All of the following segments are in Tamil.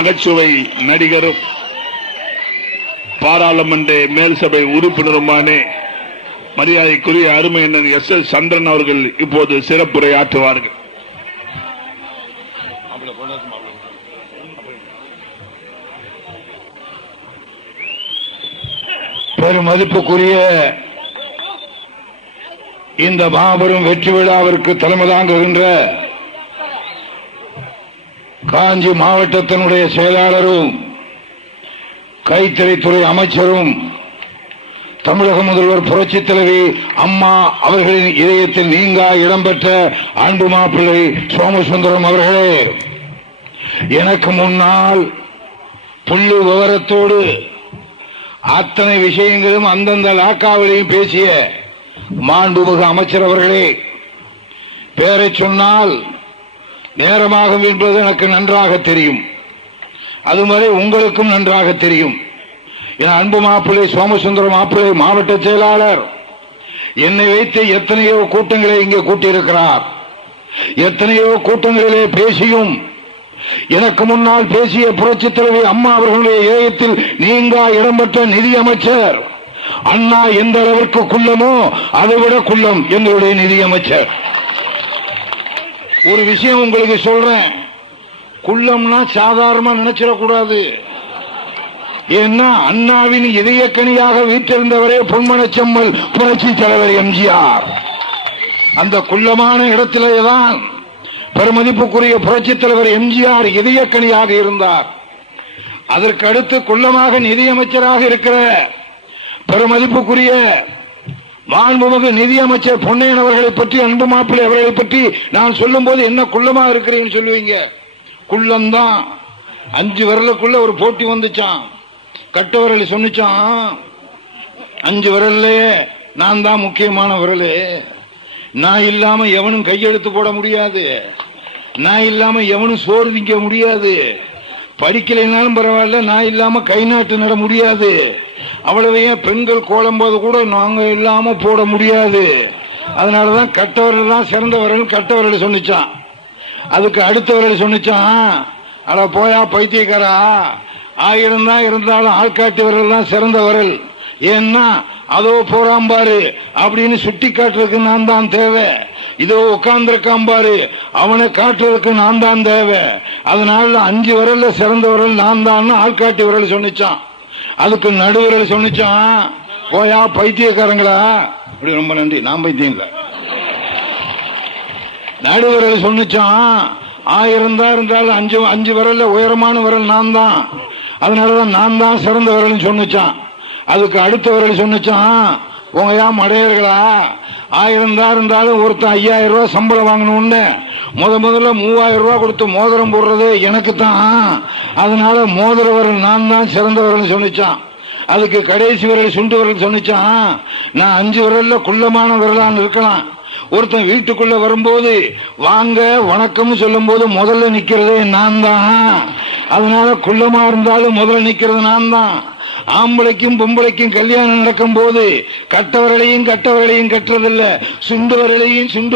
நகைச்சுவை நடிகரும் பாராளுமன்ற மேல்சபை உறுப்பினருமான மரியாதைக்குரிய அருமையண்ணன் S.S. சந்திரன் அவர்கள் இப்போது சிறப்புரையாற்றுவார்கள். பெரும் மதிப்புக்குரிய இந்த மாபெரும் வெற்றி விழாவிற்கு தலைமை தாங்குகின்ற காஞ்சி மாவட்டத்தினுடைய செயலாளரும் கைத்தறித்துறை அமைச்சரும் தமிழக முதல்வர் புரட்சித் தலைவி அம்மா அவர்களின் இதயத்தில் நீங்கா இடம்பெற்ற அன்பு மாப்பிள்ளை சோமசுந்தரம் அவர்களே, எனக்கு முன்னால் புள்ளி விவரத்தோடு அத்தனை விஷயங்களும் அந்தந்த லாக்காவிலையும் பேசிய மாண்புமிகு அமைச்சர் அவர்களே, பேரை சொன்னால் நேரமாகும் என்பது எனக்கு நன்றாக தெரியும். அதுவரை உங்களுக்கும் நன்றாக தெரியும். என் அன்பு மாப்பிள்ளை சோமசுந்தரம் மாப்பிள்ளை மாவட்ட செயலாளர் என்னை வைத்து எத்தனையோ கூட்டங்களை இங்கே கூட்டியிருக்கிறார். எத்தனையோ கூட்டங்களிலே பேசியும் எனக்கு முன்னால் பேசிய புரட்சித் தலைவி அம்மா அவர்களுடைய இதயத்தில் நீங்கா இடம்பெற்ற நிதி அமைச்சர் அண்ணா எந்த அளவிற்கு குள்ளமோ அதைவிட குள்ளம் எங்களுடைய நிதி அமைச்சர். ஒரு விஷயம் உங்களுக்கு சொல்றேன், குள்ளம்னா சாதாரணமா நினைச்சிடக்கூடாது. ஏன்னா அண்ணாவின் இதயக்கணியாக வீட்டிருந்தவரே பொன்மனச்செம்மல் புரட்சி தலைவர் எம்ஜிஆர். அந்த குள்ளமான இடத்திலேதான் பெருமதிப்புக்குரிய புரட்சி தலைவர் எம்ஜிஆர் இதயக்கணியாக இருந்தார். அதற்கு அடுத்து குள்ளமாக நிதியமைச்சராக இருக்கிற பெருமதிப்புக்குரிய மாண்புமிகு நிதியமைச்சர் பொன்னையன் அவர்களை பற்றி, அன்பு மாப்பிள்ளை அவர்களை பற்றி நான் சொல்லும் போது என்ன குள்ளமா இருக்கிறீங்கன்னு சொல்லுவீங்க. குள்ளம்தான். 5 விரலுக்குள்ள ஒரு போட்டி வந்துச்சான். கட்ட விரல் சொன்னிச்சான், 5 விரல்லையே நான் தான் முக்கியமான விரலு, நான் இல்லாம எவனும் கையெழுத்து போட முடியாது, நான் இல்லாம எவனும் சோறு திங்க முடியாது, படிக்கலைனாலும் பரவாயில்ல நான் இல்லாம கை நாட்டு நட முடியாது, அவ்வளவையே பெண்கள் கோலம் போது கூட நாங்க இல்லாம போட முடியாது, அதனாலதான் கட்ட விரல் தான் சிறந்த விரல் கட்ட விரல் சொன்னிச்சான். அதுக்கு அடுத்த விரல் சொன்னிச்சான், அட போயா பைத்தியக்காரா, 1000 தான் இருந்தாலும் ஆள்காட்டி விரல் தான் சிறந்த விரல், ஏன்னா அதோ போறாம்பாரு அப்படின்னு சுட்டி காட்டுறதுக்கு நான் தான் தேவை, இதோ உட்கார்ந்திருக்காம்பாரு அவனை காட்டுறதுக்கு நான் தான் தேவை, அதனால 5 விரல்ல சிறந்த விரல் நான் தான் ஆள்காட்டி விரல் சொன்னிச்சான். அதுக்கு நடுவிரல் சொன்னிச்சான், போயா பைத்தியக்காரங்களா, அப்படி ரொம்ப நன்றி, நான் பைத்தியம் இல்ல. நடுவிரல் சொன்னிச்சான், 1000 தான் இருந்தாலும் 5 விரல்ல உயரமான விரல் நான் தான், அதனாலதான் நான் தான் சிறந்த விரல் சொன்னிச்சான். அதுக்கு அடுத்த விரல் சொன்னிச்சான், போயா மடையர்களா, 1000 தான் இருந்தாலும் ஒருத்தன் 5000 ரூபாய் சம்பளம் வாங்கணும்னு முதல்ல 3000 ரூபாய் கொடுத்து மோதிரம் போடுறது எனக்கு தான், அதனால மோதிர விரல் நான் தான் சிறந்த விரல் சொன்னிச்சான். அதுக்கு கடைசி விரல் சுண்டு விரல் சொன்னிச்சான், நான் 5 விரல்ல குள்ளமான விரலான்னு இருக்கலாம், ஒருத்தன் வீட்டுக்குள்ள வரும்போது வாங்க வணக்கம் சொல்லும் போது முதல்ல நிக்கிறதே நான் தான், அதனால குள்ளமா இருந்தாலும் முதல்ல நிக்கிறது நான் தான். ஆம்பளைக்கும் பொம்பளைக்கும் கல்யாணம் நடக்கும் போது கட்டவரலையும் கட்டுறதில்ல, சுண்டு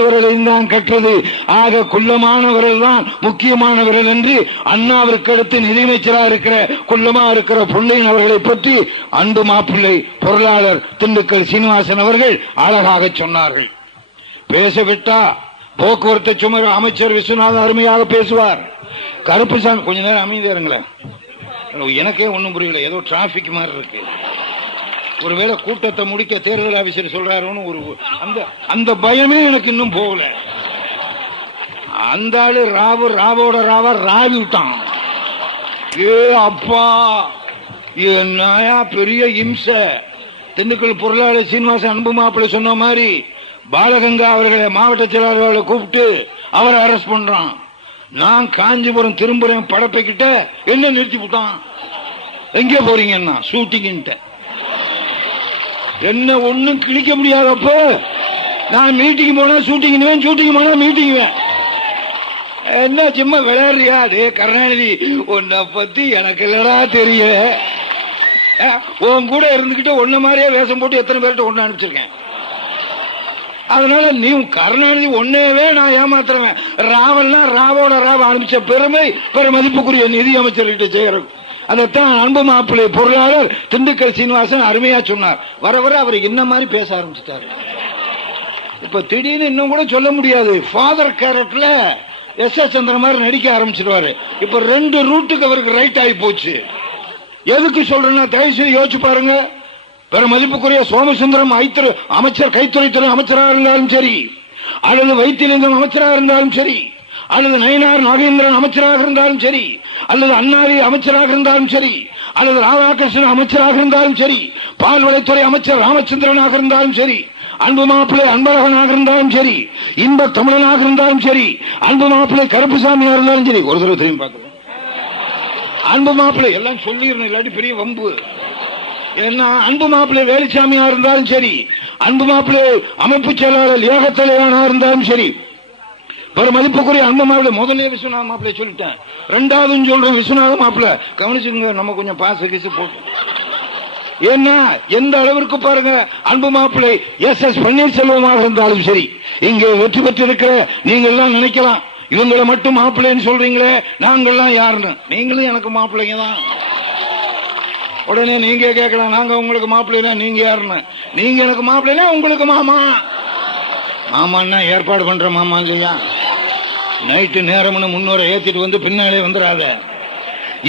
வரலையும் தான் கட்டுறது. ஆக குள்ளமான விரல் தான் முக்கியமான விரல் என்று அண்ணாவிற்கு அடுத்து நிதியமைச்சராக இருக்கிற குள்ளமா இருக்கிற பொன்னையன் அவர்களை பற்றி அன்பு மாப்பிள்ளை பொருளாளர் திண்டுக்கல் சீனிவாசன் அவர்கள் அழகாக சொன்னார்கள். பேசவிட்டா போக்குவரத்து சுமர் அமைச்சர் விஸ்வநாதன் அருமையாக பேசுவார். கருப்புசாமி கொஞ்ச நேரம் அமைதியா இருங்களேன், எனக்கே ஒன்னும் புரியல, ஏதோ டிராபிக் மாதிரி இருக்கு, ஒருவேளை கூட்டத்தை முடிக்க தேர்தல் ஆபீசர் சொல்றாருன்னு ஒரு அந்த பயமே எனக்கு இன்னும் போகல. அந்த ஆளு ராவோட ராவா ராவி விட்டான். ஏ அப்பா, என்னையா பெரிய இம்ச. திண்டுக்கல் பொருளாளர் சீனிவாசன் அன்பு மாப்பிள்ளை சொன்ன மாதிரி பாலகங்கா அவர்களை மாவட்ட செயலாளர்களை கூப்பிட்டு அவரை அரெஸ்ட் பண்றான். நான் காஞ்சிபுரம் திரும்புறேன் படப்பைக்கிட்ட என்ன நிறுத்தி விட்டான், எங்கே போறீங்கன்னா ஷூட்டிங், என்ன ஒண்ணும் கிழிக்க முடியாதப்ப நான் மீட்டிங் போனா ஷூட்டிங் போனா மீட்டிங், என்ன சும்மா விளையாடுறியா? டே கருணாநிதி, உன்னை பத்தி எனக்கு இல்லடா தெரிய, உன் கூட இருந்துகிட்டு ஒன்ன மாதிரியே வேஷம் போட்டு எத்தனை பேர்கிட்ட ஒண்ணு அனுப்பிச்சிருக்கேன். அதனால நீ கருணாநிதி ஒன்னேவே நான் ஏமாத்துறேன். ராவல்னா ராவோட ராவ அனுப்பிச்ச பெருமை பெருமதிப்புக்குரிய நிதி அமைச்சர்கிட்ட செய்யறது. அதைத்தான் அன்பு மாப்பிள்ளை பொருளாளர் திண்டுக்கல் சீனிவாசன் அருமையா சொன்னார். வர வர அவர் என்ன மாதிரி பேச ஆரம்பிச்சிட்டாரு. இப்ப திடீர்னு இன்னும் கூட சொல்ல முடியாது. ஃபாதர் கேரக்டர்ல எஸ் சந்திர மாதிரி நடிக்க ஆரம்பிச்சிருவாரு. இப்ப 2 ரூட்டுக்கு அவருக்கு ரைட் ஆகி போச்சு. எதுக்கு சொல்றேன்னா தயவு செய்து யோசிச்சு பாருங்க. பெரும் மதிப்புக்குரிய சோமசுந்தரம் அமைச்சர் கைத்துறைத்துறை அமைச்சராக இருந்தாலும் சரி, அல்லது வைத்தியலிங்கம் அமைச்சராக இருந்தாலும் சரி, அல்லது நயினார் நாகேந்திரன் அமைச்சராக இருந்தாலும் சரி, அல்லது அண்ணாரி அமைச்சராக இருந்தாலும் சரி, அல்லது ராதாகிருஷ்ணன் அமைச்சராக இருந்தாலும் சரி, பால்வளத்துறை அமைச்சர் ராமச்சந்திரனாக இருந்தாலும் சரி, அன்பு மாப்பிள்ளை அன்பழகனாக இருந்தாலும் சரி, இன்ப தமிழனாக இருந்தாலும் சரி, அன்பு மாப்பிள்ளை கருப்புசாமியாக இருந்தாலும் சரி, ஒரு தடவை திரும்பி பார்க்கிறோம். அன்பு மாப்பிள்ளை எல்லாம் சொல்லிடணும், இல்லாட்டி பெரிய வம்பு. ஏன்னா அன்பு மாப்பிள்ளை வேலுச்சாமியா இருந்தாலும் சரி, அன்பு மாப்பிள்ளை அமைப்பு செயலாளர் ஏகத்தலைவனா இருந்தாலும் சரி, பெரும் மதிப்புக்குரிய அன்பு மாப்பிள்ளை முதலே விஸ்வநாத மாப்பிள்ளை சொல்லிட்டேன். 2வது சொல்றேன் விஸ்வநாத மாப்பிள்ளை கவனிச்சுங்க. நம்ம கொஞ்சம் பாச கிசு போட்டு ஏன்னா எந்த அளவிற்கு பாருங்க. அன்பு மாப்பிள்ளை எஸ் பன்னீர்செல்வமாக இருந்தாலும் சரி, இங்கே வெற்றி பெற்றிருக்கிற நீங்க எல்லாம் நினைக்கலாம் இவங்களை மட்டும் மாப்பிள்ளைன்னு சொல்றீங்களே, நாங்கள்லாம் யாருன்னு. நீங்களும் எனக்கு மாப்பிள்ளைங்க தான். உடனே நீங்க கேட்கலாம், நாங்க உங்களுக்கு மாப்பிள்ளைனா நீங்க யாருன்னு. நீங்க எனக்கு மாப்பிள்ளைனா உங்களுக்கு மாமா. மாமான்னா ஏற்பாடு பண்ற மாமா இல்லையா? நைட்டு நேரம்னு முன்னோரை ஏத்திட்டு வந்து பின்னாலே வந்துடாத.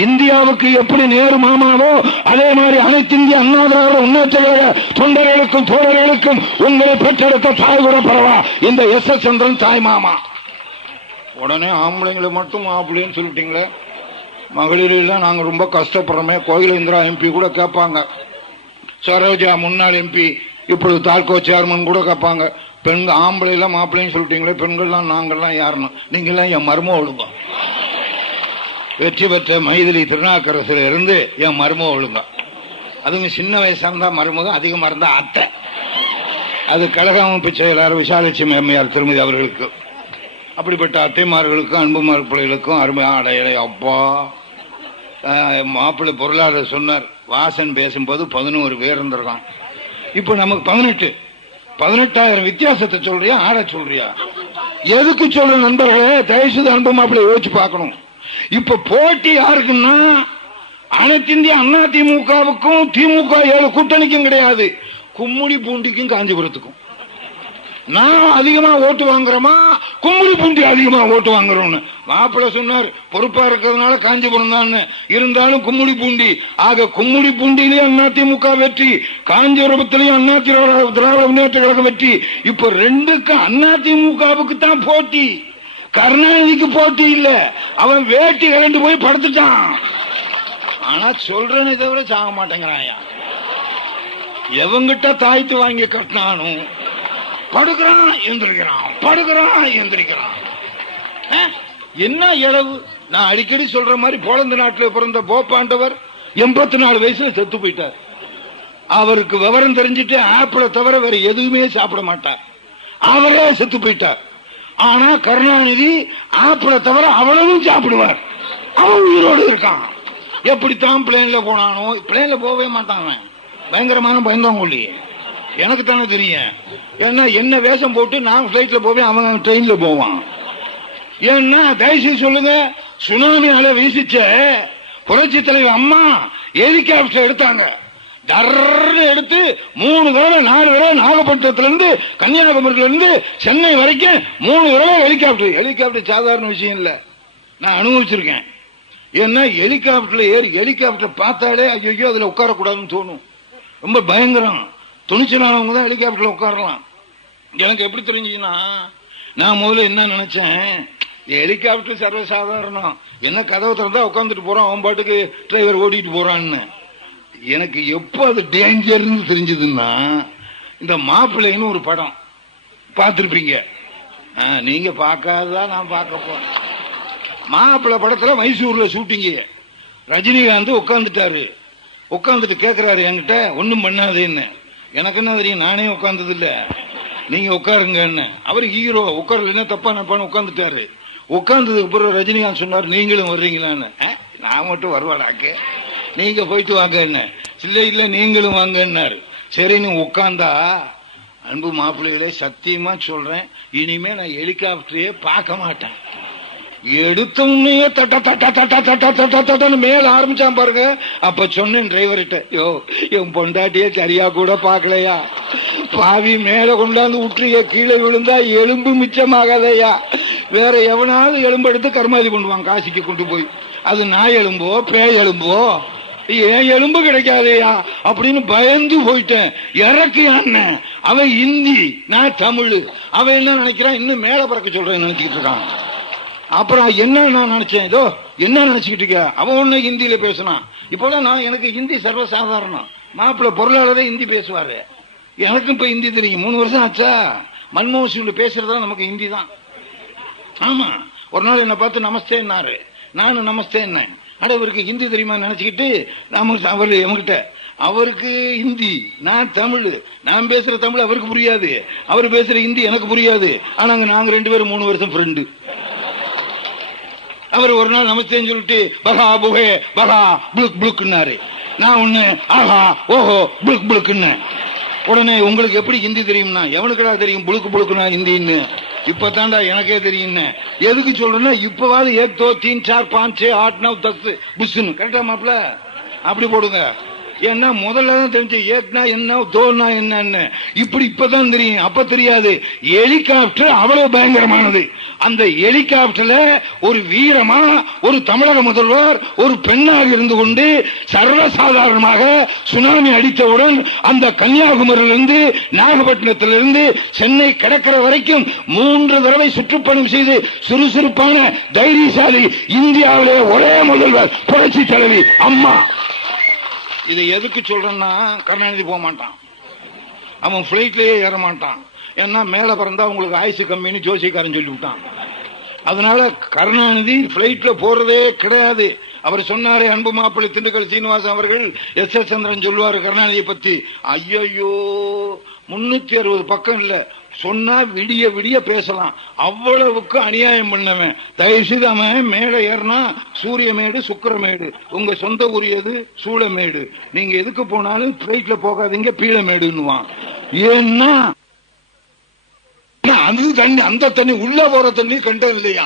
இந்தியாவுக்கு எப்படி நேரு மாமாவோ அதே மாதிரி அனைத்து இந்திய அண்ணா திராவிட முன்னேற்ற கழக தொண்டர்களுக்கும் தோழர்களுக்கும் உங்களை பெற்றெடுத்த தாய் கூட பரவா இந்த எஸ் சந்திரன் தாய் மாமா. உடனே ஆம்பளைங்களை மட்டும் மாப்பிள்ளைன்னு சொல்லிட்டீங்களே. மகளிரெல்லாம் நாங்க ரொம்ப கஷ்டப்படுறோமே. கோயிலேந்திரா எம்பி கூட கேட்பாங்க, சரோஜா முன்னாள் எம்பி இப்பொழுது தால்கோ சேர்மன் கூட கேட்பாங்க, பெண்கள் ஆம்பளை எல்லாம் மாப்பிள்ளைன்னு சொல்லிட்டீங்களே, பெண்கள்லாம் நாங்கள்லாம் யாருன்னு. நீங்க எல்லாம் என் மரும ஒழுங்க. வெற்றி பெற்ற மைதிலி திருநாக்கரசுல இருந்து என் மரும ஒழுங்க. அதுங்க சின்ன வயசா இருந்தா மருமக, அதிகமா இருந்தா அத்தை. அது கழக அமைப்பு செயலாளர் விசாலட்சுமி அம்மையார் திருமதி அவர்களுக்கு. அப்படிப்பட்ட அத்தைமார்களுக்கும் அன்பு மாப்பிள்ளைகளுக்கும் அருமை ஆடையலை. அப்பா மாப்பிள்ளை பொருளாளர் சொன்னார், வாசன் பேசும்போது 11 பேர் இருந்திருக்கான். இப்ப நமக்கு 18,000 வித்தியாசத்தை சொல்றியா, ஆட சொல்றியா? எதுக்கு சொல்ற நண்பர்களே, தயவுசெய்து அன்பு மாப்பிள்ளை யோசிச்சு பார்க்கணும். இப்ப போட்டி யாருக்குன்னா அனைத்து இந்திய அண்ணா திமுகவுக்கும் திமுக 7 கூட்டணிக்கும் கிடையாது, கும்முடி பூண்டிக்கும் காஞ்சிபுரத்துக்கும். நான் அதிகமா ஓட்டு வாங்குறோமா, கும்முடி பூண்டி அதிகமா ஓட்டு வாங்குறோம்னு மாப்பிள்ள சொன்னார். பொறுப்பா இருக்கிறதுனால காஞ்சிபுரம் தான் இருந்தாலும் கும்முடி பூண்டி. ஆக கும்முடி பூண்டியிலேயே அதிமுக வெற்றி, காஞ்சிபுரத்திலேயும் திராவிட முன்னேற்ற கழகம் வெற்றி. இப்ப 2க்கு அதிமுகவுக்கு தான் போட்டி, கருணாநிதிக்கு போட்டி இல்ல. அவன் வேட்டி கலந்து போய் படுத்துட்டான். ஆனா சொல்றேன்னு தவிர சாக மாட்டேங்கிறாயா. எவங்கிட்ட தாய்த்து வாங்கி கட்டினானும் படுக்கிறான் எந்திரிக்கிறான், படுக்கிறான் எந்திரிக்கிறான். என்ன இளவு? நான் அடிக்கடி சொல்ற மாதிரி போலந்து நாட்டில் பிறந்த போப்பாண்டவர் 84 வயசுல செத்து போயிட்டார். அவருக்கு விவரம் தெரிஞ்சுட்டு ஆப்பிள தவிர வேற எதுவுமே சாப்பிட மாட்டார். அவரே செத்து போயிட்டார். ஆனா கருணாநிதி ஆப்பிள தவிர அவ்வளவும் சாப்பிடுவார். அவன் உயிரோடு இருக்கான். எப்படித்தான் பிளேன்ல போனானோ, பிளேன்ல போகவே மாட்டான். பயங்கரமான பயந்தாங்கொல்லி. எனக்கு தானே தெரியும். ஏன்னா என்ன வேஷம் போட்டு நான் பிளைட்ல போவேன், அவன் ட்ரெயின்ல போவான். ஏன்னா தயவுசெய்து சொல்லுங்க, சுனாமி அலை வீசிச்ச புரட்சி தலைவர் அம்மா ஹெலிகாப்டர் எடுத்தாங்க. டர்னு எடுத்து 3 தடவை 4 தடவை நாகப்பட்டினத்துல இருந்து கன்னியாகுமரியில இருந்து சென்னை வரைக்கும் 3 தடவை ஹெலிகாப்டர். ஹெலிகாப்டர் சாதாரண விஷயம் இல்ல, நான் அனுபவிச்சிருக்கேன். ஏன்னா ஹெலிகாப்டர்ல ஏறி ஹெலிகாப்டர் பார்த்தாலே ஐயோ அதுல உட்காரக்கூடாதுன்னு தோணும். ரொம்ப பயங்கரம். துணிச்சலானவங்க தான் ஹெலிகாப்டர்ல உட்காரலாம். எனக்கு எப்படி தெரிஞ்சுன்னா, நான் முதல்ல என்ன நினைச்சேன், ஹெலிகாப்டர் சர்வசாதாரணம், என்ன கதவை திறந்தா உட்காந்துட்டு போறான், அவன் பாட்டுக்கு டிரைவர் ஓடிட்டு போறான்னு. எனக்கு எப்போ அது டேஞ்சர்னு தெரிஞ்சதுன்னா, இந்த மாப்பிள்ளைன்னு ஒரு படம் பார்த்திருப்பீங்க. நீங்க பார்க்காததா நான் பார்க்க போறேன். மாப்பிள்ளை படத்துல மைசூர்ல ஷூட்டிங்க. ரஜினிகாந்த் உட்காந்துட்டாரு. உட்காந்துட்டு கேட்கிறாரு என்கிட்ட, ஒன்னும் பண்ணாதேன்னு. எனக்கு என்ன தெரியும், நானே உட்கார்ந்தது இல்ல, நீங்க உட்காருங்கன்னு. அவர் ஹீரோ, உட்காரல தப்பா நினைப்பான்னு உட்காந்துட்டாரு. உட்கார்ந்ததுக்கு பிறகு ரஜினிகாந்த் சொன்னார், நீங்களும் வர்றீங்களான்னு. நான் மட்டும் வருவாடாக்கு, நீங்க போயிட்டு வாங்க என்ன. இல்ல இல்ல நீங்களும் வாங்கன்னாரு. சரி நீ உட்கார்ந்தா அன்பு மாப்பிள்ளைகளே, சத்தியமா சொல்றேன், இனிமே நான் ஹெலிகாப்டரையே பார்க்க மாட்டேன். எடுத்த உடனே தட்ட தட்ட தட்ட தட்ட தட்ட தட்டன்னு மேல ஆரம்பிச்சான் பாருங்க. அப்ப சொன்னேன் டிரைவர்கிட்ட, யோ என் பொண்டாட்டியே சரியா கூட பாக்கலையா, பாவி மேல கொண்டாந்து விட்டுறிய, கீழே விழுந்தா எலும்பு மிச்சமாகாதையா, வேற எவனாவது எலும்பு எடுத்து கர்மாதி பண்ணுவான் காசிக்கு கொண்டு போய், அது நாய் எலும்போ பேய் எலும்போ, ஏன் எலும்பு கிடைக்காதையா அப்படின்னு பயந்து போயிட்டேன். இறக்கியான். அவன் ஹிந்தி, நான் தமிழ். அவன் என்ன நினைக்கிறான், இன்னும் மேல பறக்க சொல்றேன் நினைச்சுக்கிட்டு இருக்கான். அப்புறம் என்ன நான் நினைச்சேன், இதோ என்ன நினைச்சுக்கிட்டு இருக்க, அவன் ஒண்ணு ஹிந்தியில பேசினான். இப்போதான் நான், எனக்கு ஹிந்தி சர்வசாதாரணம். மாப்பிள்ள பொருளாளரே ஹிந்தி பேசுவாரு, எனக்கும் இப்ப ஹிந்தி தெரியும். 3 வருஷம் ஆச்சா. மன்மோகன் சிங் பேசுறதா நமக்கு ஹிந்தி தான். ஆமா, ஒரு நாள் என்ன பார்த்து நமஸ்தேன்னாரு, நானும் நமஸ்தே என்ன, அட இவருக்கு ஹிந்தி தெரியுமா நினைச்சுக்கிட்டு அவர் என்கிட்ட, அவருக்கு ஹிந்தி, நான் தமிழ், நான் பேசுற தமிழ் அவருக்கு புரியாது, அவர் பேசுற ஹிந்தி எனக்கு புரியாது. ஆனா நாங்க 2 பேரும் 3 வருஷம் ஃப்ரெண்டு. அவர் ஒரு நாள் நமஸ்தேன்னு சொல்லிட்டு பகா புகே பகா புளுக் புளுக்குன்னாரு. நான் ஒண்ணு ஆஹா ஓஹோ புளுக் புளுக்குன்னு. உடனே உங்களுக்கு எப்படி ஹிந்தி தெரியும்னா, எவனுக்குடா தெரியும் புளுக்கு புளுக்குனா ஹிந்தின்னு, இப்பதான்டா எனக்கே தெரியும். எதுக்கு சொல்றேன்னா, இப்பவாது 1 2 3 4 5 6 8 9 10 புஷ்ன்னு கரெக்டா மாப்பிள்ள அப்படி போடுங்க. ஏன்னா முதல்ல தான் தெரிஞ்சு ஏக்னா என்ன தோனா என்னன்னு, இப்படி இப்பதான் தெரியும், அப்ப தெரியாது. ஹெலிகாப்டர் அவ்வளவு பயங்கரமானது. அந்த ஹெலிகாப்டர்ல ஒரு வீரமா ஒரு தமிழக முதல்வர் ஒரு பெண்ணாக இருந்து கொண்டு சர்வசாதாரணமாக சுனாமி அடித்தவுடன் அந்த கன்னியாகுமரியிலிருந்து நாகப்பட்டினத்திலிருந்து சென்னை கடற்கரை வரைக்கும் 3 தடவை சுற்றுப்பயணம் செய்து சுறுசுறுப்பான தைரியசாலி இந்தியாவிலே ஒரே முதல்வர் புரட்சி தலைவி அம்மா. இதை எதுக்கு சொல்றேன்னா, கருணாநிதி போக மாட்டான், அவன் பிளைட்லயே ஏற மாட்டான். ஏன்னா மேல பிறந்தா உங்களுக்கு ஆயுசு கம்மின்னு ஜோசிக்காரன் சொல்லி விட்டான். அதனால கருணாநிதி பிளைட்ல போறதே கிடையாது. அவர் சொன்னாரு, அன்பு மாப்பிள்ளை திண்டுக்கல் சீனிவாசன் அவர்கள் எஸ் சந்திரன் சொல்லுவாரு கருணாநிதியை பத்தி, ஐயோ 360 பக்கம் இல்ல, சொன்னா விடிய விடிய பேசலாம், அவ்வளவுக்கு அநியாயம் பண்ணவன். தயவுசெய்து அவன் மேடை ஏறினா சூரியமேடு சுக்கிரமேடு, உங்க சொந்த ஊரியது சூளமேடு, நீங்க எதுக்கு போனாலும் பிளைட்ல போகாதீங்க பீளமேடுன்னுவான். ஏன்னா அது தண்ணி, அந்த தண்ணி உள்ள போற தண்ணி கண்டம் இல்லையா,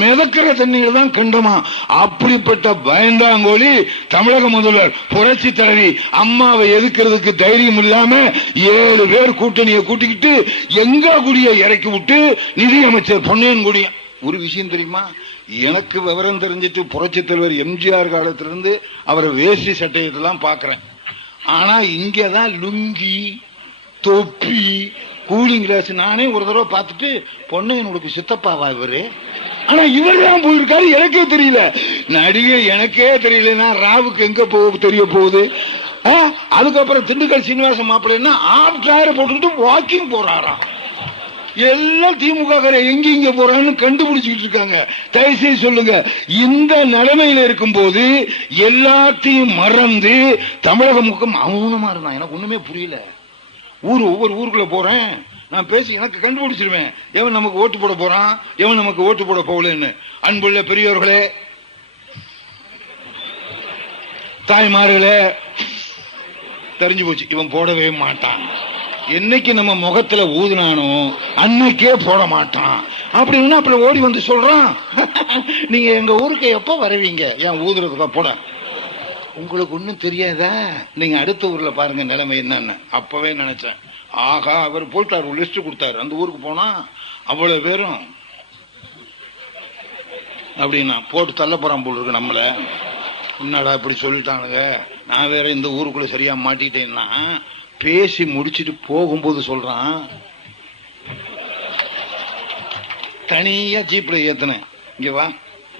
மிதக்கிற தண்ணியில தான் கண்டமா. அப்படிப்பட்ட பயந்தாங்கோலி தமிழக முதல்வர் புரட்சி தலைவி அம்மாவை எதிர்க்கிறதுக்கு தைரியம் இல்லாம 7 பேர் கூட்டணியை கூட்டிக்கிட்டு எங்க குடியை இறக்கி விட்டு நிதியமைச்சர் பொன்னையன் குடி. ஒரு விஷயம் தெரியுமா, எனக்கு விவரம் தெரிஞ்சிட்டு புரட்சி தலைவர் எம்ஜிஆர் காலத்திலிருந்து அவரை வேஷ்டி சட்டையெல்லாம் பாக்குறேன். ஆனா இங்கதான் லுங்கி தொப்பி கூலிங் கிளாஸ். நானே ஒரு தடவை பார்த்துட்டு, பொன்னையனுக்கு சித்தப்பாவா இவரு, ஆனா இவர் தான் போயிருக்காரு, எனக்கே தெரியல. நடிகை எனக்கே தெரியலன்னா ராவுக்கு எங்க தெரிய போகுது. அதுக்கப்புறம் திண்டுக்கல் சீனிவாசன் மாப்பிள்ளைன்னா ஆப்டாயிர போட்டுக்கிட்டு வாக்கிங் போறாராம். எல்லாம் திமுக எங்க இங்க போறான்னு கண்டுபிடிச்சுக்கிட்டு இருக்காங்க. தயவுசெய்து சொல்லுங்க, இந்த நிலைமையில இருக்கும் போது எல்லாத்தையும் மறந்து தமிழகம் மௌனமா இருந்தான். எனக்கு ஒண்ணுமே புரியல. ஒவ்வொரு ஊருக்குள்ள போறேன், நான் பேசி எனக்கு கண்டுபிடிச்சிருவேன் எவன் நமக்கு ஓட்டு போட போறான், எவன் நமக்கு ஓட்டு போட போகலன்னு. அன்புள்ள பெரியவர்களே, தாய்மார்களே, தெரிஞ்சு போச்சு, இவன் போடவே மாட்டான். என்னைக்கு நம்ம முகத்துல ஊதுனானோ அன்னைக்கே போட மாட்டான் அப்படின்னு அப்புறம் ஓடி வந்து சொல்றான், நீங்க எங்க ஊருக்கு எப்ப வருவீங்க என் ஊதுறதுக்கா போட. உங்களுக்கு ஒண்ணும் தெரியாதா, நீங்க அடுத்த ஊர்ல பாருங்க நிலைமை என்னன்னு. அப்பவே நினைச்சேன், ஆகா அவர் போயிட்டார், ஒரு லிஸ்ட் கொடுத்தாரு, அந்த ஊருக்கு போனா அவ்வளவு பேரும் அப்படின்னா போட்டு தள்ள போறான் போல் இருக்கு நம்மள. என்னடா இப்படி சொல்லிட்டானுங்க, நான் வேற இந்த ஊருக்குள்ள சரியா மாட்டிட்டேன்னா. பேசி முடிச்சுட்டு போகும்போது சொல்றான், தனியா ஜீப்ல ஏத்துனேன், இங்க வா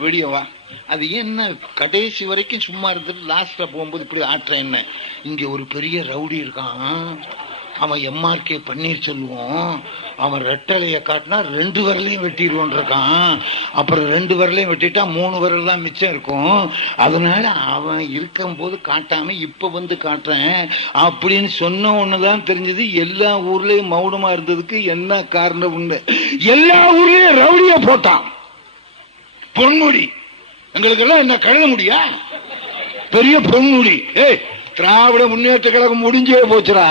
வெளிய வா. அது என்ன கடைசி வரைக்கும் சும்மா இருந்துட்டு லாஸ்ட்ல போகும்போது இப்படி ஆற்ற என்ன, இங்க ஒரு பெரிய ரவுடி இருக்கான், அவன் எம்ஆர்கே பன்னீர்செல்வம், அவன் ரெட்டலைய காட்டினா 2 விரலையும் வெட்டிடுவான் இருக்கான், அப்புறம் 2 விரலையும் வெட்டிட்டா 3 விரல் தான் மிச்சம் இருக்கும், அதனால அவன் இருக்கும் போது காட்டாம இப்ப வந்து காட்டுறேன் அப்படின்னு சொன்ன ஒண்ணுதான் தெரிஞ்சது. எல்லா ஊர்லயும் மௌனமா இருந்ததுக்கு என்ன காரணம்? எல்லா ஊர்லயும் ரவுடிய போட்டான். பொன்முடி எங்களுக்கு எல்லாம் என்ன கழுத முடியா, பெரிய பொன்முடி. திராவிட முன்னேற்ற கழகம் முடிஞ்சே போச்சுடா.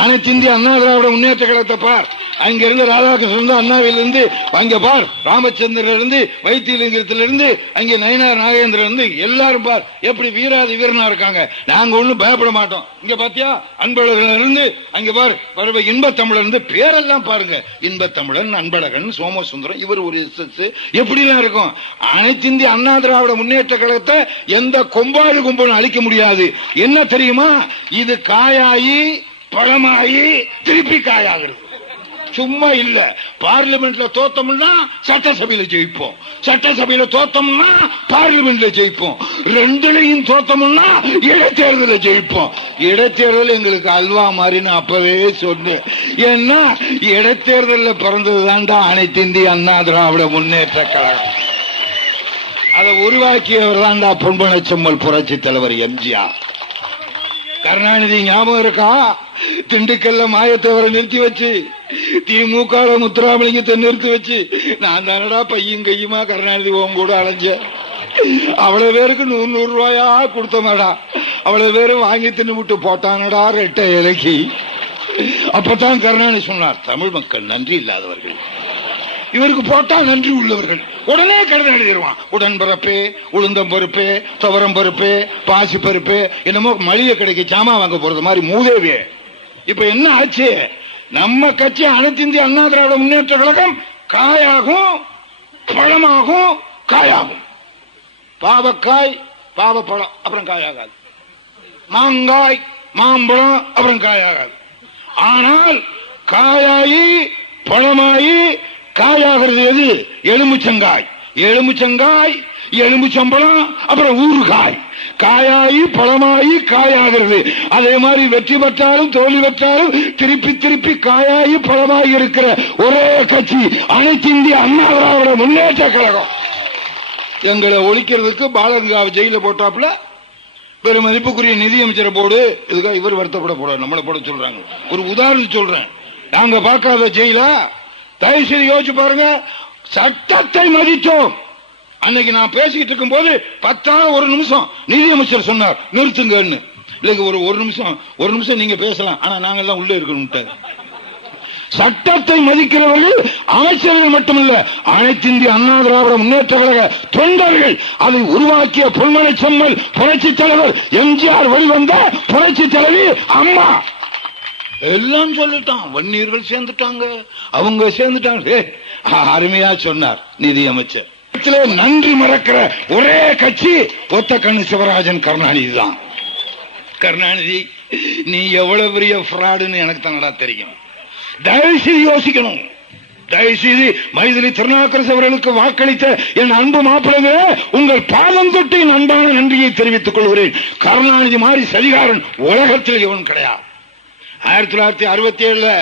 அனைத்து இந்திய அண்ணா திராவிட முன்னேற்ற கழகத்தை பார், அங்க இருந்து ராதாகிருஷ்ணன் அண்ணாவிலிருந்து அங்க பார், ராமச்சந்திரன் இருந்து வைத்தியலிங்கத்திலிருந்து அங்கே நயினார் நாகேந்திரன் இருந்து எல்லாரும் பார் எப்படி வீராதி வீரனா இருக்காங்க. நாங்க ஒண்ணும் பயப்பட மாட்டோம். இங்க பாத்தியா அன்பழகன் இருந்து அங்க பார் இன்பத்தமிழன் இருந்து பேரெல்லாம் பாருங்க, இன்பத்தமிழன், அன்பழகன், சோமசுந்தரம், இவர் ஒரு எப்படிலாம் இருக்கும். அனைத்து இந்திய அண்ணா திராவிட முன்னேற்ற கழகத்தை எந்த கொம்பாடு கும்பலும் அழிக்க முடியாது. என்ன தெரியுமா, இது காயாயி பழமாயி திருப்பி காயாகிறது. சும்மா இல்ல. பார்லிமெண்ட்ல தோத்தோம்னா சட்டசபையில ஜெயிப்போம், சட்டசபையில தோத்தோம்னா பார்லிமெண்ட்ல ஜெயிப்போம், ரெண்டுலையும் தோத்தோம்னா இடைத்தேர்தல ஜெயிப்போம். இடைத்தேர்தல் எங்களுக்கு அல்வா மாதிரின்னு அப்பவே சொன்னேன். ஏன்னா இடைத்தேர்தல பிறந்ததுதான்டா அனைத்து இந்திய அண்ணா திராவிட முன்னேற்ற கழகம். அதை உருவாக்கியவர் தான்டா பொன்மனச்செம்மல் புரட்சி தலைவர் எம்ஜிஆர். கருணாநிதி ஞாபகம் இருக்கா? திண்டுக்கல்ல மாயத்தேவரை நிறுத்தி வச்சு, திமுக முத்துராமலிங்கத்தை நிறுத்தி வச்சு, நான் தானடா பையும் கையுமா கருணாநிதி உன் கூட அலைஞ்சேன். அவ்வளவு பேருக்கு 100 ரூபாயா கொடுத்தமாடா, அவ்வளவு பேரும் வாங்கி தின்னுமுட்டு போட்டானடா ரெட்டை இலக்கி. அப்பதான் கருணாநிதி சொன்னார், தமிழ் மக்கள் நன்றி இல்லாதவர்கள், இவருக்கு போட்டா நன்றி உள்ளவர்கள். உடனே கடன் எழுதிடுவான். உடன்பரப்பு, உளுந்தம் பருப்பு, துவரம் பருப்பு, பாசி பருப்பு, என்னமோ மளிகை கடைக்கு சாமா வாங்க போறது மாதிரி மூதேவியே. இப்ப என்ன ஆச்சு, நம்ம கட்சி அனைத்து இந்திய அண்ணா திராவிட முன்னேற்ற கழகம் காயாகும் பழமாகும். காயாகும் பாவக்காய் பாவப்பழம், அப்புறம் காயாகாது. மாங்காய் மாம்பழம், அப்புறம் காயாகாது. ஆனால் காயாயி பழமாயி காயாகிறது எது? எலுமிச்சங்காய். எலுமிச்சங்காய், எலுமிச்சம்பழம், அப்புறம் ஊறுகாய். காயாயி பழமாயி காயாகிறது. அதே மாதிரி வெற்றி பெற்றாலும் தோல்வி பெற்றாலும் திருப்பி திருப்பி காயாயி பழமாயி இருக்கிற ஒரே கட்சி அனைத்து இந்திய அண்ணா திராவிட முன்னேற்ற கழகம். எங்களை ஒழிக்கிறதுக்கு பாலகங்காவை ஜெயில போட்டாப்புல பெரும் மதிப்புக்குரிய நிதியமைச்சரை போடு, இதுக்காக இவர் வருத்தப்பட போட நம்மளை போட சொல்றாங்க. ஒரு உதாரணம் சொல்றேன், நாங்க பார்க்காத ஜெயிலா? தயவு செய்து யோசிச்சு பாருங்க. சட்டத்தை மதித்தோம். அன்னைக்கு நான் பேசிக்கிட்டு இருக்கும் போது 10 ஒரு நிமிஷம் நிதியமைச்சர் சொன்னார் நிறுத்துங்கன்னு. இல்லைங்க ஒரு நிமிஷம் நீங்க பேசலாம், ஆனா நாங்க எல்லாம் உள்ளே இருக்கணும். சட்டத்தை மதிக்கிறவர்கள் அமைச்சர்கள் மட்டுமல்ல, அனைத்து இந்திய அண்ணா திராவிட முன்னேற்ற கழக தொண்டர்கள். அதை உருவாக்கிய பொன்மனச்செம்மல் புரட்சி தலைவர் எம்ஜிஆர் வெளிவந்த புரட்சி தலைவி அம்மா எல்லாம் சொல்லிட்டான். வன்னியர்கள் சேர்ந்துட்டாங்க, அவங்க சேர்ந்துட்டாங்க. அருமையா சொன்னார் நிதியமைச்சர். நன்றி மறக்கிற ஒரே கட்சி ஒத்த கண்ணு சிவராஜன் கருணாநிதி தான். கருணாநிதி நீ எவ்வளவு பெரிய ஃப்ராடுன்னு எனக்கு தானடா தெரியும். தயவு செய்து யோசிக்கணும். தயவு செய்து மைதிலி திருநாவுக்கரசு அவர்களுக்கு வாக்களித்த என் அன்பு மாப்பிள்ளைங்க, உங்கள் பாதம் தொட்டு என் அன்பான நன்றியை தெரிவித்துக் கொள்கிறேன். கருணாநிதி மாதிரி சதிகாரன் உலகத்தில் எவன் கிடையாது. 1967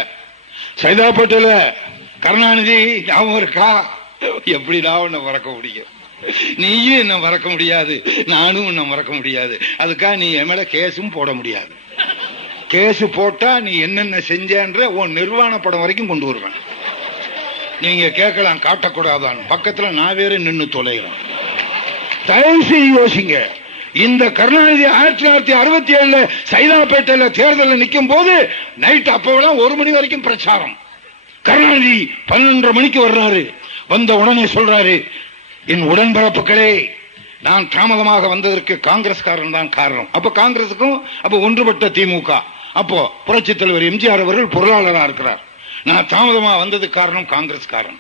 சைதாப்பேட்டையில கருணாநிதி ஞாபகம் இருக்கா? எப்படிடா உன்னை மறக்க முடியும்? நீயும் என்ன மறக்க முடியாது, நானும் உன்னை மறக்க முடியாது. அதுக்காக நீ என் மேல கேஸும் போட முடியாது. கேஸ் போட்டா நீ என்னென்ன செஞ்சன்ற உன் நிர்வாண படம் வரைக்கும் கொண்டு வருவேன். நீங்க கேட்கலாம் காட்டக்கூடாதான், பக்கத்துல நான் வேற நின்று தொலைகிறேன். தயவு செய்து யோசிங்க. இந்த கருணாநிதி 1967 சைதாப்பேட்டையில தேர்தலில் நிற்கும் போது நைட் அப்பெல்லாம் 1 மணி வரைக்கும் பிரச்சாரம். கருணாநிதி 12:30 மணிக்கு வர்றாரு. வந்த உடனே சொல்றாரு, என் உடன்பிறப்புகளே, நான் தாமதமாக வந்ததற்கு காங்கிரஸ்காரன் தான் காரணம். அப்ப காங்கிரசுக்கும் அப்ப ஒன்றுபட்ட திமுக, அப்போ புரட்சி தலைவர் எம்ஜிஆர் அவர்கள் பொருளாளராக இருக்கிறார். நான் தாமதமா வந்ததுக்கு காரணம் காங்கிரஸ்காரன்.